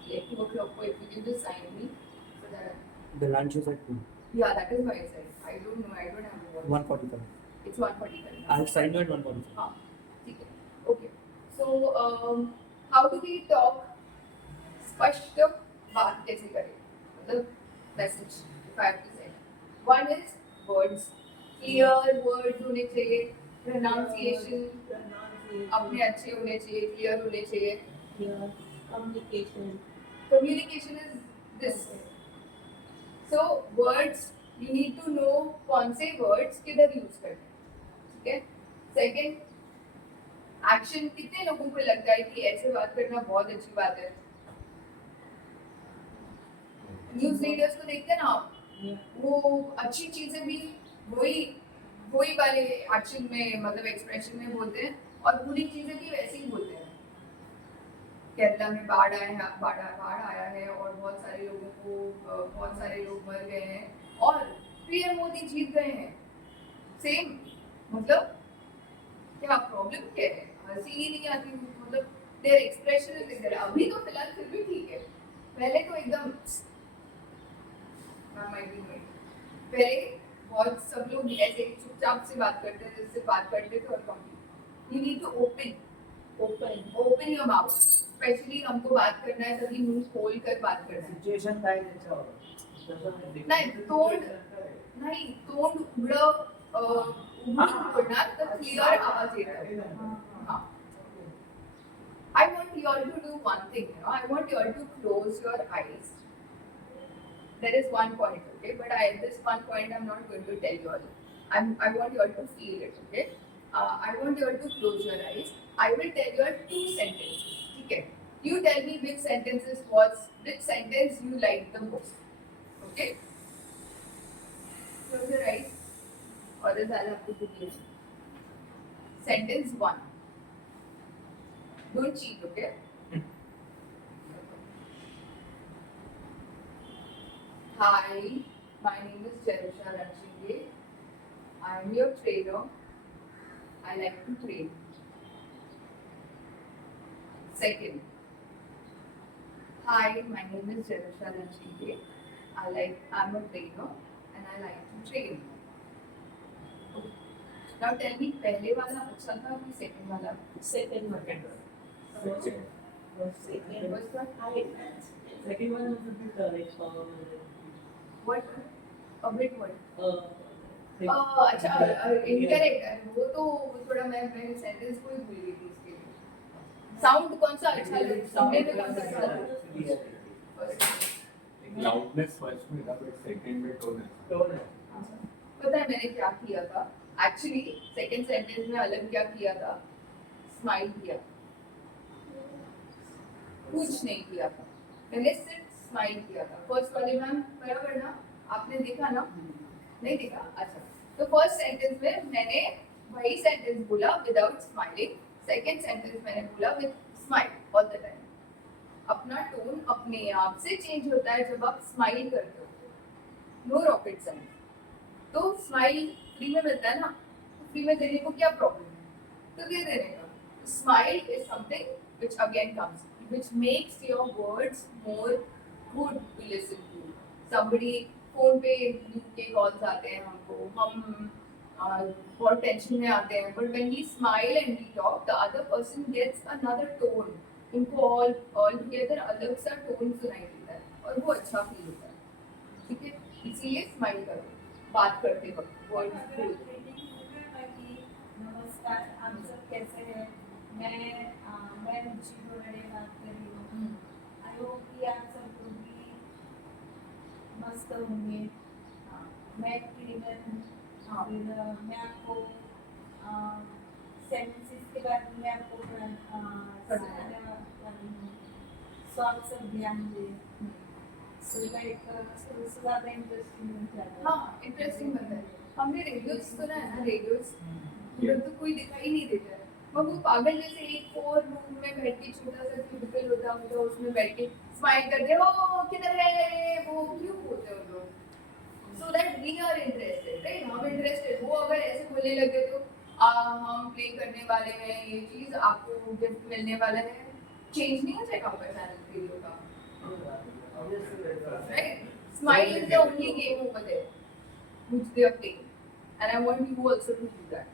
Like 2 o'clock, if you can just sign me so that. The lunch is at 2. Yeah, that is why I said. I don't know. I don't have the watch. 1:45. It's 1:45. I'll sign you at 1:45. हाँ, ठीक है. Okay. So, how do we talk? स्पष्ट बात कैसे करें? मतलब message, if I have to say. One is words. Clear words होने चाहिए. Pronunciation अपने अच्छे होने चाहिए, clear होने चाहिए. Communication is this. So words, you need to know कौन से words किधर use करते हैं, ठीक है? Second, action. कितने लोगों को लगता है कि ऐसे बात करना बहुत अच्छी बात है? न्यूज़ रीडर्स को देखते हैं ना आप, वो अच्छी चीजें भी वही वाले एक्शन में, मतलब एक्सप्रेशन में बोलते हैं, और बुरी चीजें भी वैसे ही बोलते हैं। केरला में बाढ़ आया है और बहुत सारे लोग मर गए हैं और पीएम मोदी जीत गए हैं। सेम, मतलब क्या प्रॉब्लम क्या है? हंसी ही नहीं आती, मतलब देयर एक्सप्रेशन इज देयर। अभी तो फिलहाल फिर भी ठीक है, पहले तो एकदम पहले बहुत सब लोग ऐसे चुपचाप से बात करते थे, जिससे बात करते थे और complete. You need to open your mouth. Specially हमको बात करना है तभी मुंह खोल कर बात करना है। सिच्युएशन काय त्याच्यावर नाही तोंड उघडं उघडून बोलणार तर क्लिअर आवाज येतो. हा. I want you all to do one thing, you know. I want you all to close your eyes. There is one point, okay, but this one point I'm not going to tell you all. I want you all to feel it, okay. I want you all to close your eyes. I will tell you all 2 sentences, okay. You tell me which sentence you like the most, okay. Close your eyes, or else I'll have to put you. Sentence 1. Don't cheat, okay? Hi, my name is Jerusha Ranchinge. I am your trainer. I like to train. Second. Hi, my name is Jerusha Ranchinge. I'm a trainer and I like to train. Okay. Now tell me, पहले वाला अच्छा था कि second वाला? Second one. Second. First one? Second one was a bit like What? A bit what? like, अच्छा incorrect है वो तो थोड़ा मैं सेंटेंस को ही भूल गई थी इसके लिए. साउंड कौन सा अच्छा लगा? सुनने में कौन सा अच्छा लगा? लाउडनेस फर्स्ट में था बट सेकंड में टोन है. पता है मैंने क्या किया था? एक्चुअली सेकंड सेंटेंस में अलग क्या किया था? स्माइल किया, कुछ नहीं किया था. मैंने सिर्फ स्माइल किया था. फर्स्ट वाले मैम बराबर ना? आपने देखा ना? नहीं देखा? अच्छा. तो फर्स्ट सेंटेंस में मैंने वही सेंटेंस बोला विदाउट स्माइलिंग. सेकंड सेंटेंस मैंने बोला with smile all the time. अपना टोन अपने आप से चेंज होता है जब आप स्माइल करते हो. No rocket science. तो स्माइल फ्री में मिलता है ना, तो फ्री में देने को क्या प्रॉब्लम है? तो दे देने का. Smile is something which again comes, which makes your words more good to listen to. Somebody phone पे के कॉल्स आते हैं हमको, हम बहुत टेंशन में आते हैं, but when we smile and we talk, the other person gets another tone. उनको all together अलग सा टोन सुनाई देता है और वो अच्छा फील होता है. ठीक है, इसीलिए स्माइल करो बात करते वक्त. वर्ड्स बोल नमस्कार, आप सब कैसे हैं? मैं रुचि गोरड़े बात कर रही हूँ. आई होप कि आप सब लोग भी मस्त होंगे. मैं ट्रेनर हूँ. फिर मैं आपको सेंटेंसेस के बारे में आपको सिखाने वाली हूँ. सो आप सब ध्यान दें. सो लाइक ज़्यादा इंटरेस्टिंग बन जाता है. हाँ, इंटरेस्टिंग बनता है. हमने रेडियोस सुना है ना, रेडियोस उधर तो कोई दिखाई नहीं देता है. वो पागल जैसे एक 4 रूम में बैठ के छोटा सा क्यूबिकल होता है, उसमें बैठ के स्माइल करते हो, किधर है वो, क्यों बोलते हो लोग? So that we are interested, right? हम इंटरेस्टेड. वो अगर ऐसे बोलने लगे तो हम प्ले करने वाले हैं ये चीज, आपको गिफ्ट मिलने वाला है, चेंज नहीं हो जाएगा आपका चैनल वीडियो का, right? Smile is the only game over there which they are playing, and I want you also to do that.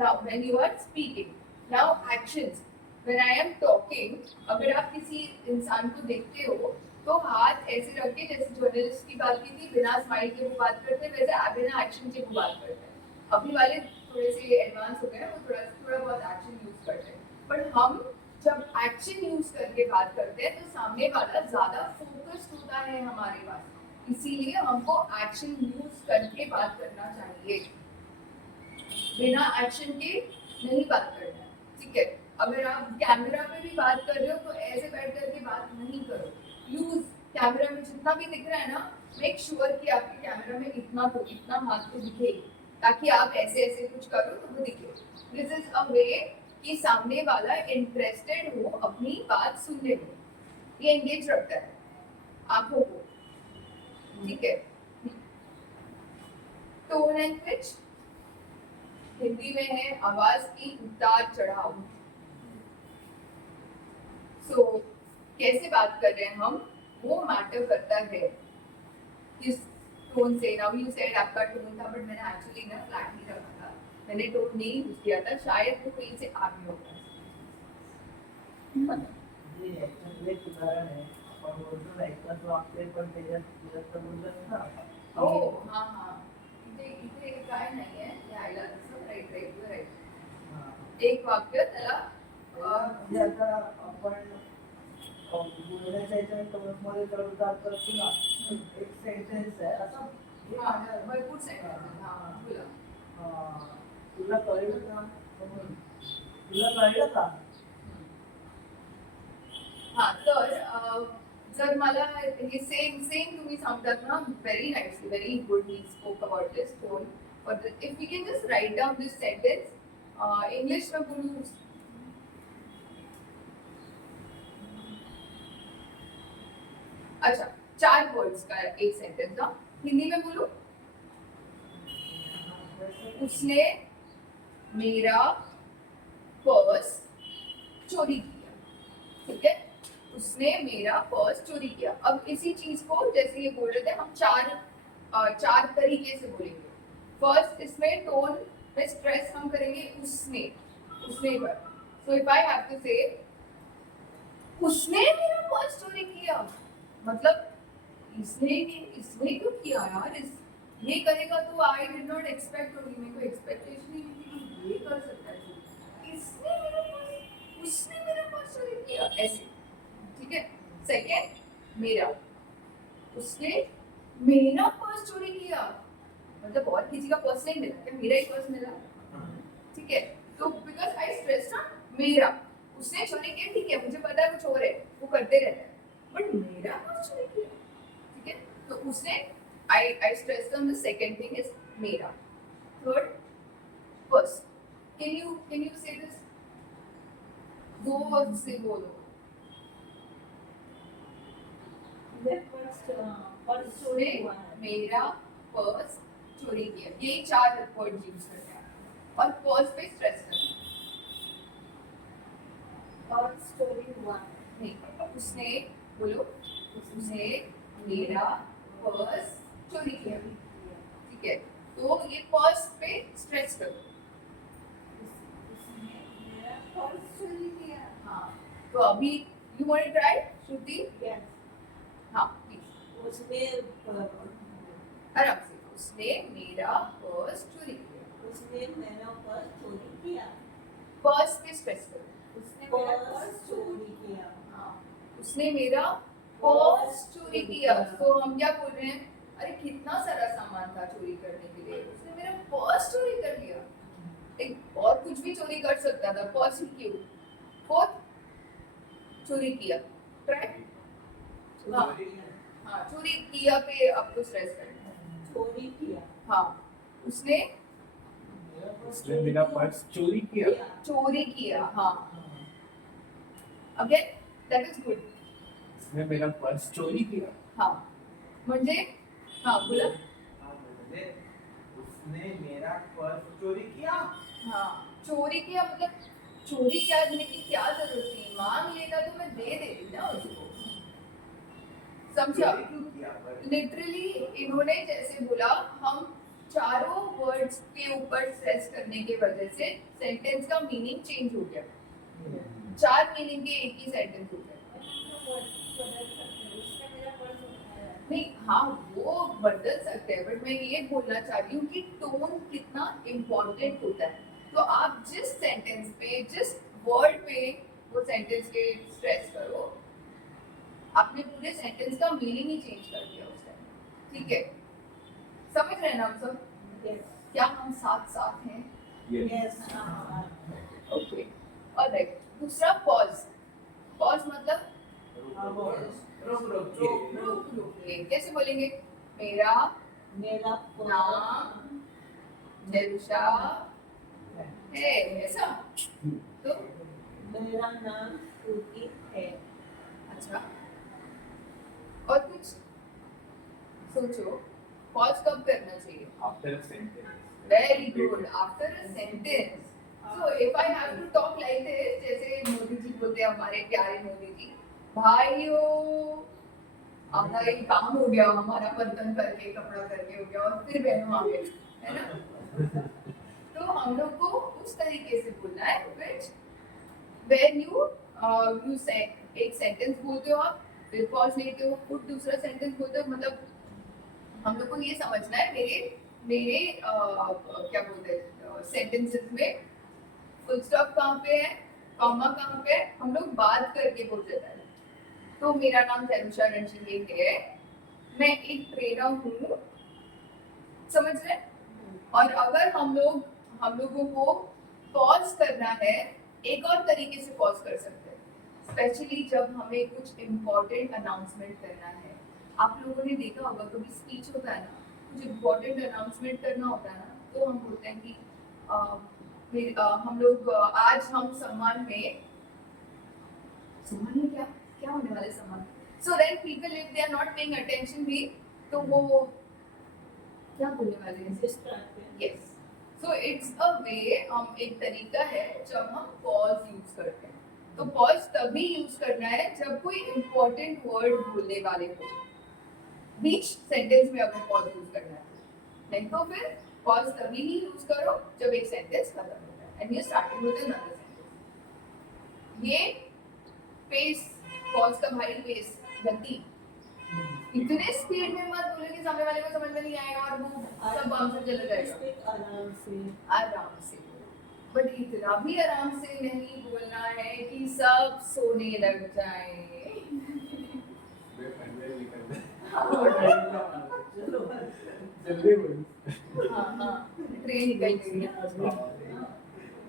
Now, when you are speaking, now actions. When I am talking, अगर आप किसी इंसान को देखते हो तो हाथ ऐसे रख के, जैसे जर्नलिस्ट की बात की थी, बिना स्माइल के वो बात करते हैं, वैसे आप बिना एक्शन के वो बात करते हैं. अभी वाले थोड़े से एडवांस हो गए हैं, वो थोड़ा बहुत एक्शन यूज करते हैं. बट हम जब एक्शन यूज करके बात करते हैं तो सामने वाला ज्यादा फोकस्ड होता है हमारे पास. इसीलिए हमको एक्शन यूज करके बात करना चाहिए, बिना एक्शन के नहीं बात करना है. ठीक है? अगर आप कैमरा पे भी बात कर रहे हो तो ऐसे बैठ करके बात नहीं करो. यूज कैमरा में जितना भी दिख रहा है ना, मेक श्योर कि आपके कैमरा में इतना हाथ को दिखे, ताकि आप ऐसे ऐसे कुछ करो तो वो दिखे. दिस इज अ वे कि सामने वाला इंटरेस्टेड हो अपनी बात सुनने में. ये एंगेज रखता है आंखों को. ठीक है? टोन एंड पिच हिंदी में है आवाज की उतार चढ़ाव. सो कैसे बात कर रहे हैं हम, वो मैटर करता है किस टोन से. नाउ यू सेड आपका टोन था, बट मैंने एक्चुअली ना फ्लैट नहीं रखा था, मैंने टोन नहीं यूज किया था, शायद वो कहीं से आगे होगा. ये एक उदाहरण है. आपण बोलतो एकच वाक्य पण त्याच्यात बोलत ना हो हां हां इथे इथे काय नाही आहे लिहायला तसं राईट राईट राईट हा. एक वाक्य त्याला म्हणजे आता आपण बोलण्याच्या याच्याने टोनमध्ये चढ-उतार करतो ना, एक सेंटेन्स आहे असं हे हां माझ्या- भरपूर सेंटेन्स हां बोला तुला कळलं का? तुला कळलं का? हां तर जर मला हे सेम सेम तुम्ही सांगतात ना very nicely very good we spoke about this tone but if we can just write down this sentence English में बोलूँ अच्छा 4 वर्ड्स का एक सेंटेंस ना हिंदी में बोलूँ उसने मेरा पर्स चोरी किया ठीक है उसने मेरा पर्स चोरी किया अब इसी चीज को जैसे ये बोल रहे थे हम चार तरीके से बोलेंगे फर्स्ट इसमें टोन में स्ट्रेस हम करेंगे उसने पर so if I have to say उसने मेरा पर्स चोरी किया मतलब इसने क्यों किया यार ये करेगा तो आई डिड नॉट एक्सपेक्ट होगी मेरे को एक्सपेक्टेशन ही नहीं थी कि ये कर सकता है उसने मेरा पर्स चोरी किया ऐसे ठीक है सेकेंड मेरा उसने मेरा पर्स चोरी किया मतलब और किसी का पर्स नहीं मिला क्या मेरा ही पर्स मिला ठीक है तो बिकॉज आई स्ट्रेस ना मेरा उसने चोरी किया ठीक है मुझे पता है वो चोर है वो करते रहता है बट मेरा पर्स चोरी किया ठीक है तो उसने आई stress on the second thing is मेरा थर्ड पर्स कैन यू से दिस दो वर्ड से बोलो उसने मेरा पर्स चोरी किया ये 4 वर्ड यूज करते हैं और पर्स पे स्ट्रेस करना और स्टोरी 1 नहीं उसने बोलो उसने मेरा पर्स चोरी किया ठीक है तो ये पर्स पे स्ट्रेस करो उसने मेरा पर्स चोरी किया हाँ तो अभी you want to try Shruti yes हाँ प्लीज उसने आराम से उसने मेरा पर्स चोरी किया उसने मेरा पर्स चोरी किया पर्स पे स्ट्रेस करो उसने मेरा पर्स चोरी किया हाँ उसने मेरा पर्स चोरी किया तो हम क्या बोल रहे हैं अरे कितना सारा सामान था चोरी करने के लिए उसने मेरा पर्स चोरी कर लिया एक और कुछ भी चोरी कर सकता था पर्स ही क्यों फोर्थ चोरी किया ट्राई हाँ हाँ चोरी किया पे आपको स्ट्रेस करना है चोरी किया हाँ उसने उसने मेरा पर्स चोरी किया चोरी किया हाँ अगेन दैट इज गुड उसने मेरा पर्स चोरी किया हाँ म्हणजे हाँ बोला म्हणजे उसने मेरा पर्स चोरी किया हाँ चोरी किया मतलब चोरी करने की क्या जरूरत थी मांग लेता तो मैं दे देती ना उसको समझा चोरी क्यों किया पर लिटरली इन्होंने जैसे बोला हम चारों वर्ड्स के ऊपर स्ट्रेस करने की वजह से सेंटेंस का मीनिंग चेंज हो गया 4 मीनिंग के एक ही सेंटेंस हो गए उसने मेरा पर्स उठाया नहीं हाँ वो बदल सकते हैं बट मैं ये बोलना चाह रही हूँ कि टोन कितना इम्पोर्टेंट होता है तो आप जिस सेंटेंस पे जिस वर्ड पे वो सेंटेंस के स्ट्रेस करो आपने पूरे सेंटेंस का मीनिंग ही चेंज कर दिया उस टाइम ठीक है समझ रहे हैं ना हम सब यस क्या हम साथ साथ हैं यस ओके ऑलराइट दूसरा पॉज पॉज मतलब रुक रुक के कैसे बोलेंगे मेरा मेरा नाम दिलशा है ऐसा तो मेरा नाम श्रुति है अच्छा और कुछ सोचो पॉज कब करना चाहिए after a sentence very good after a sentence so if I have to talk like this जैसे मोदी जी बोलते हैं हमारे प्यारे मोदी जी भाइयों हमारा ये काम हो गया हमारा बर्तन करके कपड़ा करके हो गया और फिर बहनों आ गए है ना तो हम लोग को उस तरीके से बोलना है व्हिच व्हेन यू यू से एक सेंटेंस बोलते हो आप फिर पॉज लेते हो, फिर दूसरा सेंटेंस बोलते हो। मतलब हम लोग को ये समझना है मेरे मेरे क्या बोलते हैं सेंटेंसेस में फुल स्टॉप कहाँ पे है, कॉमा कहाँ पे है, हम लोग बात करके बोल देते हैं। तो मेरा नाम तनुषा रणजीत है, मैं एक ट्रेनर हूँ, समझ रहे? और अगर हम लोगों को पॉज करना है, एक और तरीके से पॉज कर सकते हैं, स्पेशली जब हमें कुछ इम्पोर्टेंट अनाउंसमेंट करना है। आप लोगों ने देखा होगा कभी स्पीच होता है ना, कुछ इम्पोर्टेंट अनाउंसमेंट करना होता है ना, तो हम बोलते हैं कि हम लोग आज हम सम्मान में क्या क्या होने वाले सम्मान। So then people if they are not paying attention भी, तो वो क्या बोलने वाले हैं? यस। सो इट्स अ वे, हम एक तरीका है जब हम पॉज यूज करते हैं। तो पॉज तभी यूज करना है जब कोई इम्पोर्टेंट वर्ड बोलने वाले हो, बीच सेंटेंस में अगर पॉज यूज करना है, नहीं तो फिर पॉज तभी ही यूज करो जब एक सेंटेंस खत्म हो जाए and you starting with another sentence. ये पेस, पॉज का भाई पेस, गति इतने स्पीड में मत बोलो कि सामने वाले को समझ में नहीं आएगा और वो सब बाउंसर चला जाएगा। आराम से, बट इतना भी आराम से नहीं बोलना है कि सब सोने लग जाए। मैं पहले निकल चलो जल्दी बोल। हाँ, ट्रेन निकल गई है।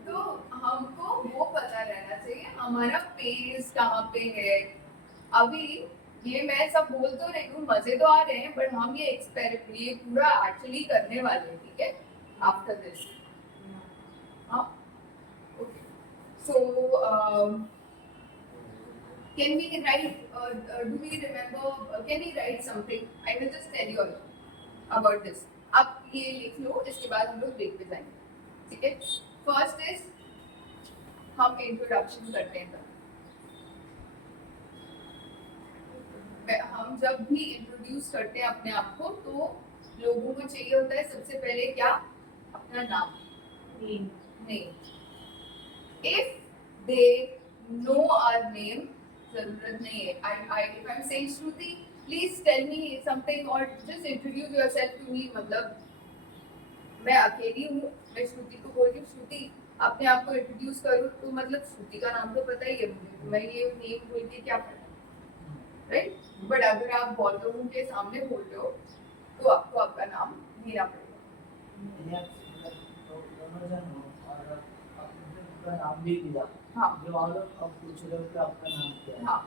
तो हमको वो पता रहना चाहिए हमारा पेस कहाँ पे है। अभी ये मैं सब बोल तो रही हूँ, मजे तो आ रहे हैं, बट हम ये एक्सपेरिमेंट ये पूरा एक्चुअली करने वाले हैं, ठीक है, आफ्टर दिस। हाँ, okay. So can we write do we remember can we write something? I will just tell you about this. आप ये लिख लो, इसके बाद हम लोग ब्रेक पे जाएंगे, ठीक है? फर्स्ट इज हम इंट्रोडक्शन करते हैं। हम जब भी इंट्रोड्यूस करते हैं अपने आप को, तो लोगों को चाहिए होता है सबसे पहले क्या? अपना नाम, name. If they know our name, जरूरत नहीं है। I if I'm saying Shruti, please tell me something or just introduce yourself to me। मतलब मैं अकेली हूँ, मैं श्रुति को बोल रही हूँ श्रुति अपने आप को इंट्रोड्यूस करूँ, तो मतलब श्रुति का नाम तो पता ही है मुझे, तो मैं ये नेम बोल के क्या करूँ, राइट? बट अगर आप बहुत लोगों के सामने बोल रहे हो तो आपको आपका नाम लेना पड़ेगा। दोनों जन हो और आपने पूरा नाम भी दिया। हाँ, जो और अब पूछ रहे हो कि आपका नाम क्या है। हाँ,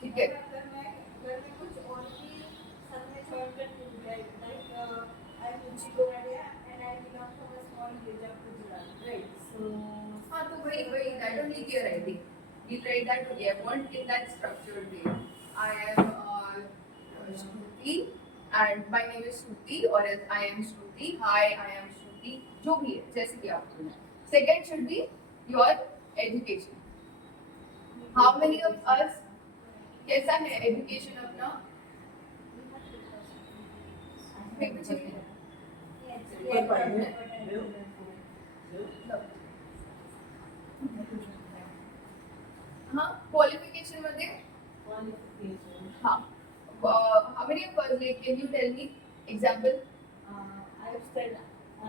ठीक है। अगर मैं कुछ और भी साथ में join कर दूँ, like I'm Ruchi Goradia and I belong from a small village of Gujarat, right? So हाँ, तो वही that only we are writing. We write that only. I want in that structured way. I am Shruti and my name is Shruti, or as I am Shruti. Hi, I am Shruti. जो भी है, जैसे भी आप बोलना है। Second should be your education. How many of us कैसा है एजुकेशन अपना? पेपर चेक है। पेपर पढ़ने देव हाँ, क्वालिफिकेशन मध्ये हाँ, how many of us, like, can you tell me example? I have studied, I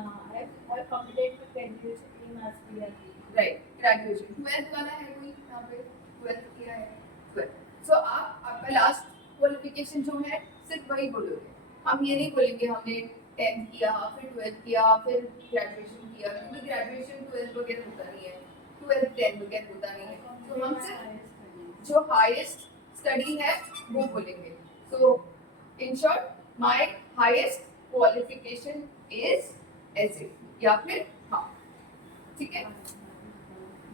have completed my graduation in mass media. Right, graduation 12th वाला है कोई यहाँ पे? 12th किया है? 12th. So आप आपका लास्ट क्वालिफिकेशन जो है सिर्फ वही बोलोगे। हम ये नहीं बोलेंगे हमने 10th किया, फिर 12th किया, फिर ग्रेजुएशन किया, क्योंकि ग्रेजुएशन 12th वगैरह होता नहीं है, 12th 10th वगैरह होता नहीं है। तो हम सिर्फ जो हाईएस्ट स्टडी है वो बोलेंगे। So in short my highest qualification is ऐसे, या फिर हाँ, ठीक है,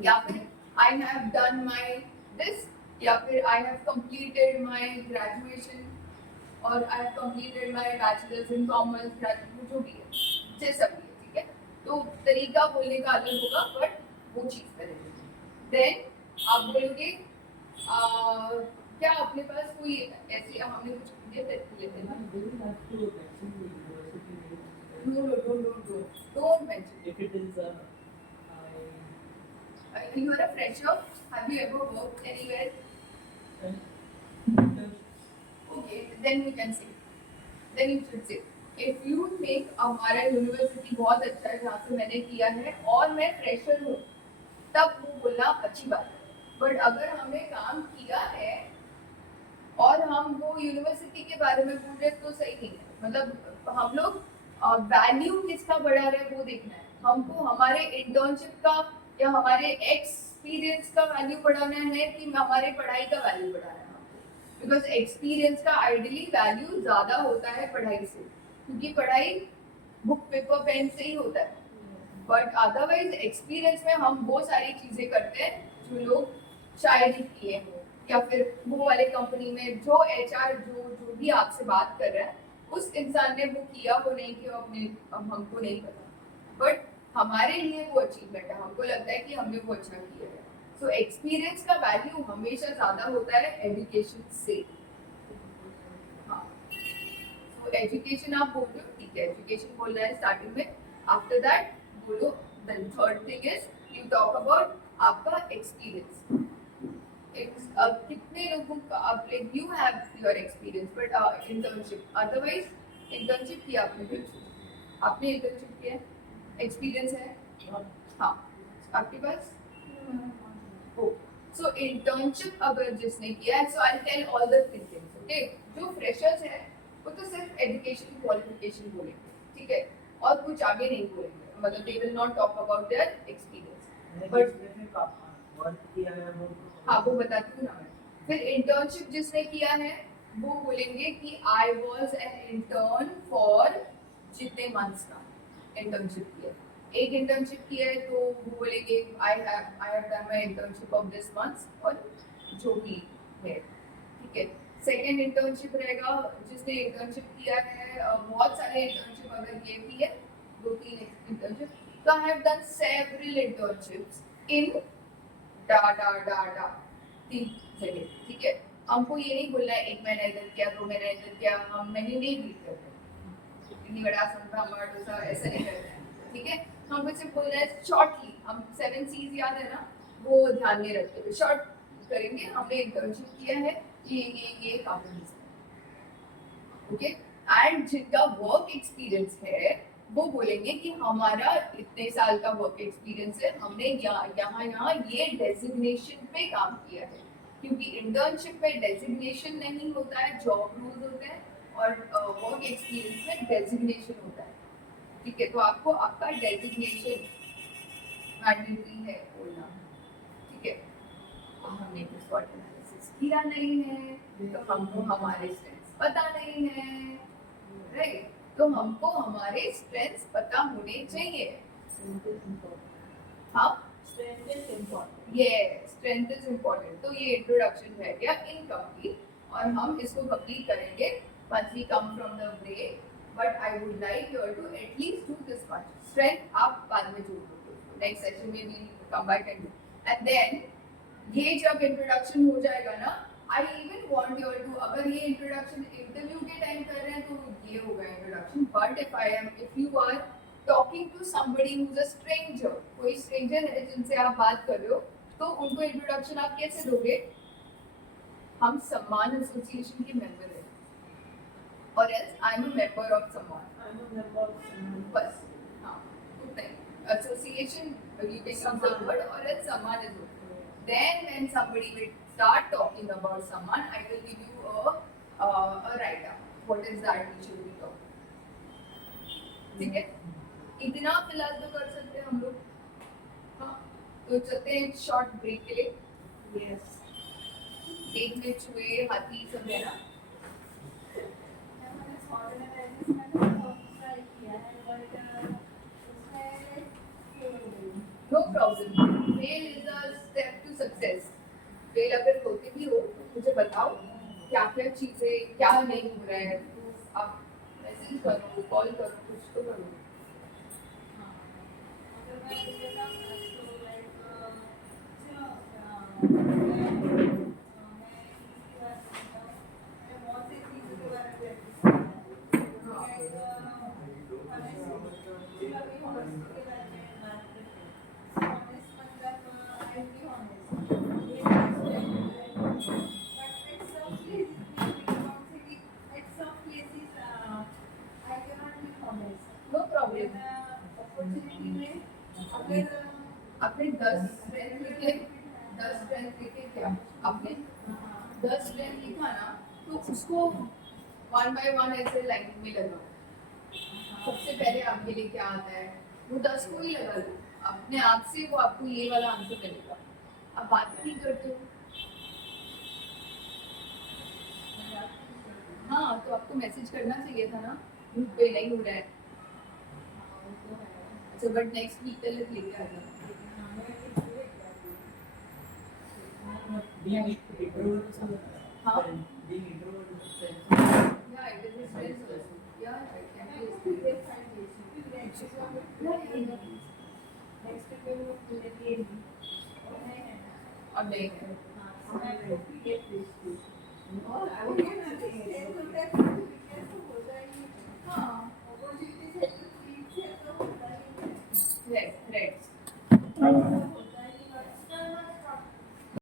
या फिर I have done my this, या फिर I have completed my graduation, और I have completed my bachelors in commerce, graduation, जो भी है, जैसा भी है, ठीक है। तो तरीका बोलने का अलग होगा, बट वो चीज़ करेंगे। देन आप बोलोगे क्या अपने पास कोई ऐसी, हमने कुछ लेते हैं, don't mention. If it is You are a fresher. Have you ever worked anywhere? I then we can say, then you should say, if you think हमारा यूनिवर्सिटी बहुत अच्छा है जहाँ से मैंने किया है और मैं फ्रेशर हूँ, तब वो बोलना अच्छी बात है. बट अगर हमने काम किया है और हम वो यूनिवर्सिटी के बारे में पूछ रहे तो सही नहीं है. मतलब हम लोग वैल्यू किसका बढ़ा रहे हैं वो देखना है. हमको हमारे इंटर्नशिप का या हमारे एक्सपीरियंस का वैल्यू बढ़ाना है कि हमारे पढ़ाई का वैल्यू बढ़ाना है. बिकॉज एक्सपीरियंस का आइडियली वैल्यू ज़्यादा होता है पढ़ाई से, क्योंकि पढ़ाई बुक पेपर पेन से ही होता है. बट अदरवाइज एक्सपीरियंस में हम वो सारी चीज़ें करते हैं जो लोग शायद ही किए हों, या फिर वो वाले कंपनी में जो HR जो भी आपसे बात कर रहा है उस इंसान ने वो किया वो नहीं किया अपने अब हमको नहीं पता. बट हमारे लिए वो अचीवमेंट है, हमको लगता है कि हमने वो अच्छा किया है. सो एक्सपीरियंस का वैल्यू हमेशा ज़्यादा होता है एजुकेशन से. हाँ, सो एजुकेशन आप बोल रहे हो, ठीक है, एजुकेशन बोलना है स्टार्टिंग में. आफ्टर दैट बोलो then third thing is you talk about आपका एक्सपीरियंस. अब कितने लोगों का आप like you have your experience but internship, otherwise internship किया आपने इंटर्नशिप किया, एक्सपीरियंस है. हाँ, आपके पास हो. सो इंटर्नशिप अगर जिसने किया है, so I tell all the things. Okay, जो फ्रेशर्स है वो तो सिर्फ एजुकेशन क्वालिफिकेशन बोलेंगे, ठीक है, और कुछ आगे नहीं बोलेंगे. मतलब they will not talk about their experience. But work किया है वो हाँ, वो बताती हूँ ना मैं. फिर इंटर्नशिप जिसने किया है वो बोलेंगे कि I was an intern for जितने मंथ्स का इंटर्नशिप किया. एक इंटर्नशिप किया है तो वो बोलेंगे आई have done my internship of this months, और जो भी है, ठीक है. सेकेंड इंटर्नशिप रहेगा जिसने इंटर्नशिप किया है, बहुत सारे इंटर्नशिप अगर ये भी है 2-3 इंटर्नशिप, तो I have done several internships in डा 3 जगह, ठीक है. हमको ये नहीं बोलना है 1 महीना इधर किया 2 महीना इधर किया, हम महीने नहीं रीड करते, इतनी बड़ा संभा हमारा ऐसा नहीं करते हैं, ठीक है. हमको सिर्फ बोलना है शॉर्टली, हम 7 C's याद है ना, वो ध्यान में रखते हुए शॉर्ट करेंगे. हमने इंटर्नशिप किया है ये कंपनीज में, ओके. एंड जिनका वर्क एक्सपीरियंस है वो बोलेंगे कि हमारा इतने साल का वर्क एक्सपीरियंस है, हमने यहाँ ये डेजिग्नेशन पे काम किया है. क्योंकि इंटर्नशिप में डेजिग्नेशन नहीं होता है, जॉब रोल्स होते हैं, और वर्क एक्सपीरियंस में डेजिग्नेशन होता है, ठीक है. तो आपको आपका डेजिग्नेशन मैंडेटरी है बोलना, ठीक है. हमने तो स्वॉट एनालिसिस किया नहीं है तो हमको हमारे स्ट्रेंथ्स पता नहीं है, राइट. तो हमको हमारे स्ट्रेंथ्स पता होने चाहिए. हाँ, Strength is important. ये स्ट्रेंथ इज इम्पोर्टेंट. तो ये इंट्रोडक्शन है क्या इनकम्प्लीट, और हम इसको कंप्लीट करेंगे once we come from the break. But I would like you to at least do this much. Strength आप बाद में जोड़ दो, next session में we come back and do. And then ये जब इंट्रोडक्शन हो जाएगा ना, I even want you to, अगर ये इंट्रोडक्शन इंटरव्यू के टाइम कर रहे हैं तो ये होगा introduction. But if you are talking to somebody who's a stranger, कोई stranger है जिनसे आप बात कर रहे हो, तो उनको इंट्रोडक्शन आप कैसे दोगे? हम सम्मान एसोसिएशन के मेंबर हैं, और else I am a member of सम्मान. I'm a member of बस, हाँ, उतना ही. Association, you can use the word, or else सम्मान is okay. Then when somebody will start talking about someone, I will give you a write-up. What is that we should be talking? ठीक है? इतना फिलहाल तो कर सकते हैं हम लोग. हाँ, तो चलते हैं शॉर्ट ब्रेक के लिए. Yes. एक में चूहे हाथी सब है ना. मैंने ऑर्गेनाइजेशन में तो बहुत ट्राई किया है, बट उसमें फेल हो गई. No problem. Fail is a step to success. Fail अगर होते भी हो तो मुझे बताओ क्या क्या चीजें क्या नहीं हो रहा है, तो आप मैसेज करो, कॉल करो, कुछ तो करो. अगर मैं ये काम तो लाइक मैं बहुत सी चीज़ों के बारे में प्रैक्टिस किया है. क्या आपने 10 स्ट्रेंथ लिखा ना तो उसको 1 by 1 ऐसे लाइन में लगाओ। सबसे पहले आपके लिए क्या आता है वो 10 को ही लगा दो, अपने आप से वो आपको ये वाला आंसर मिलेगा। आप बात नहीं करते हो, हाँ तो आपको मैसेज करना चाहिए था ना, ग्रुप पे नहीं हो रहा है। अच्छा बट नेक्स्ट वीक तक लेके आ जाओ। Being introvert is a Huh? strength. Being introvert is a strength. Yeah, it is a strength also. Yeah, I can be a strength. और नहीं है। हाँ, threats.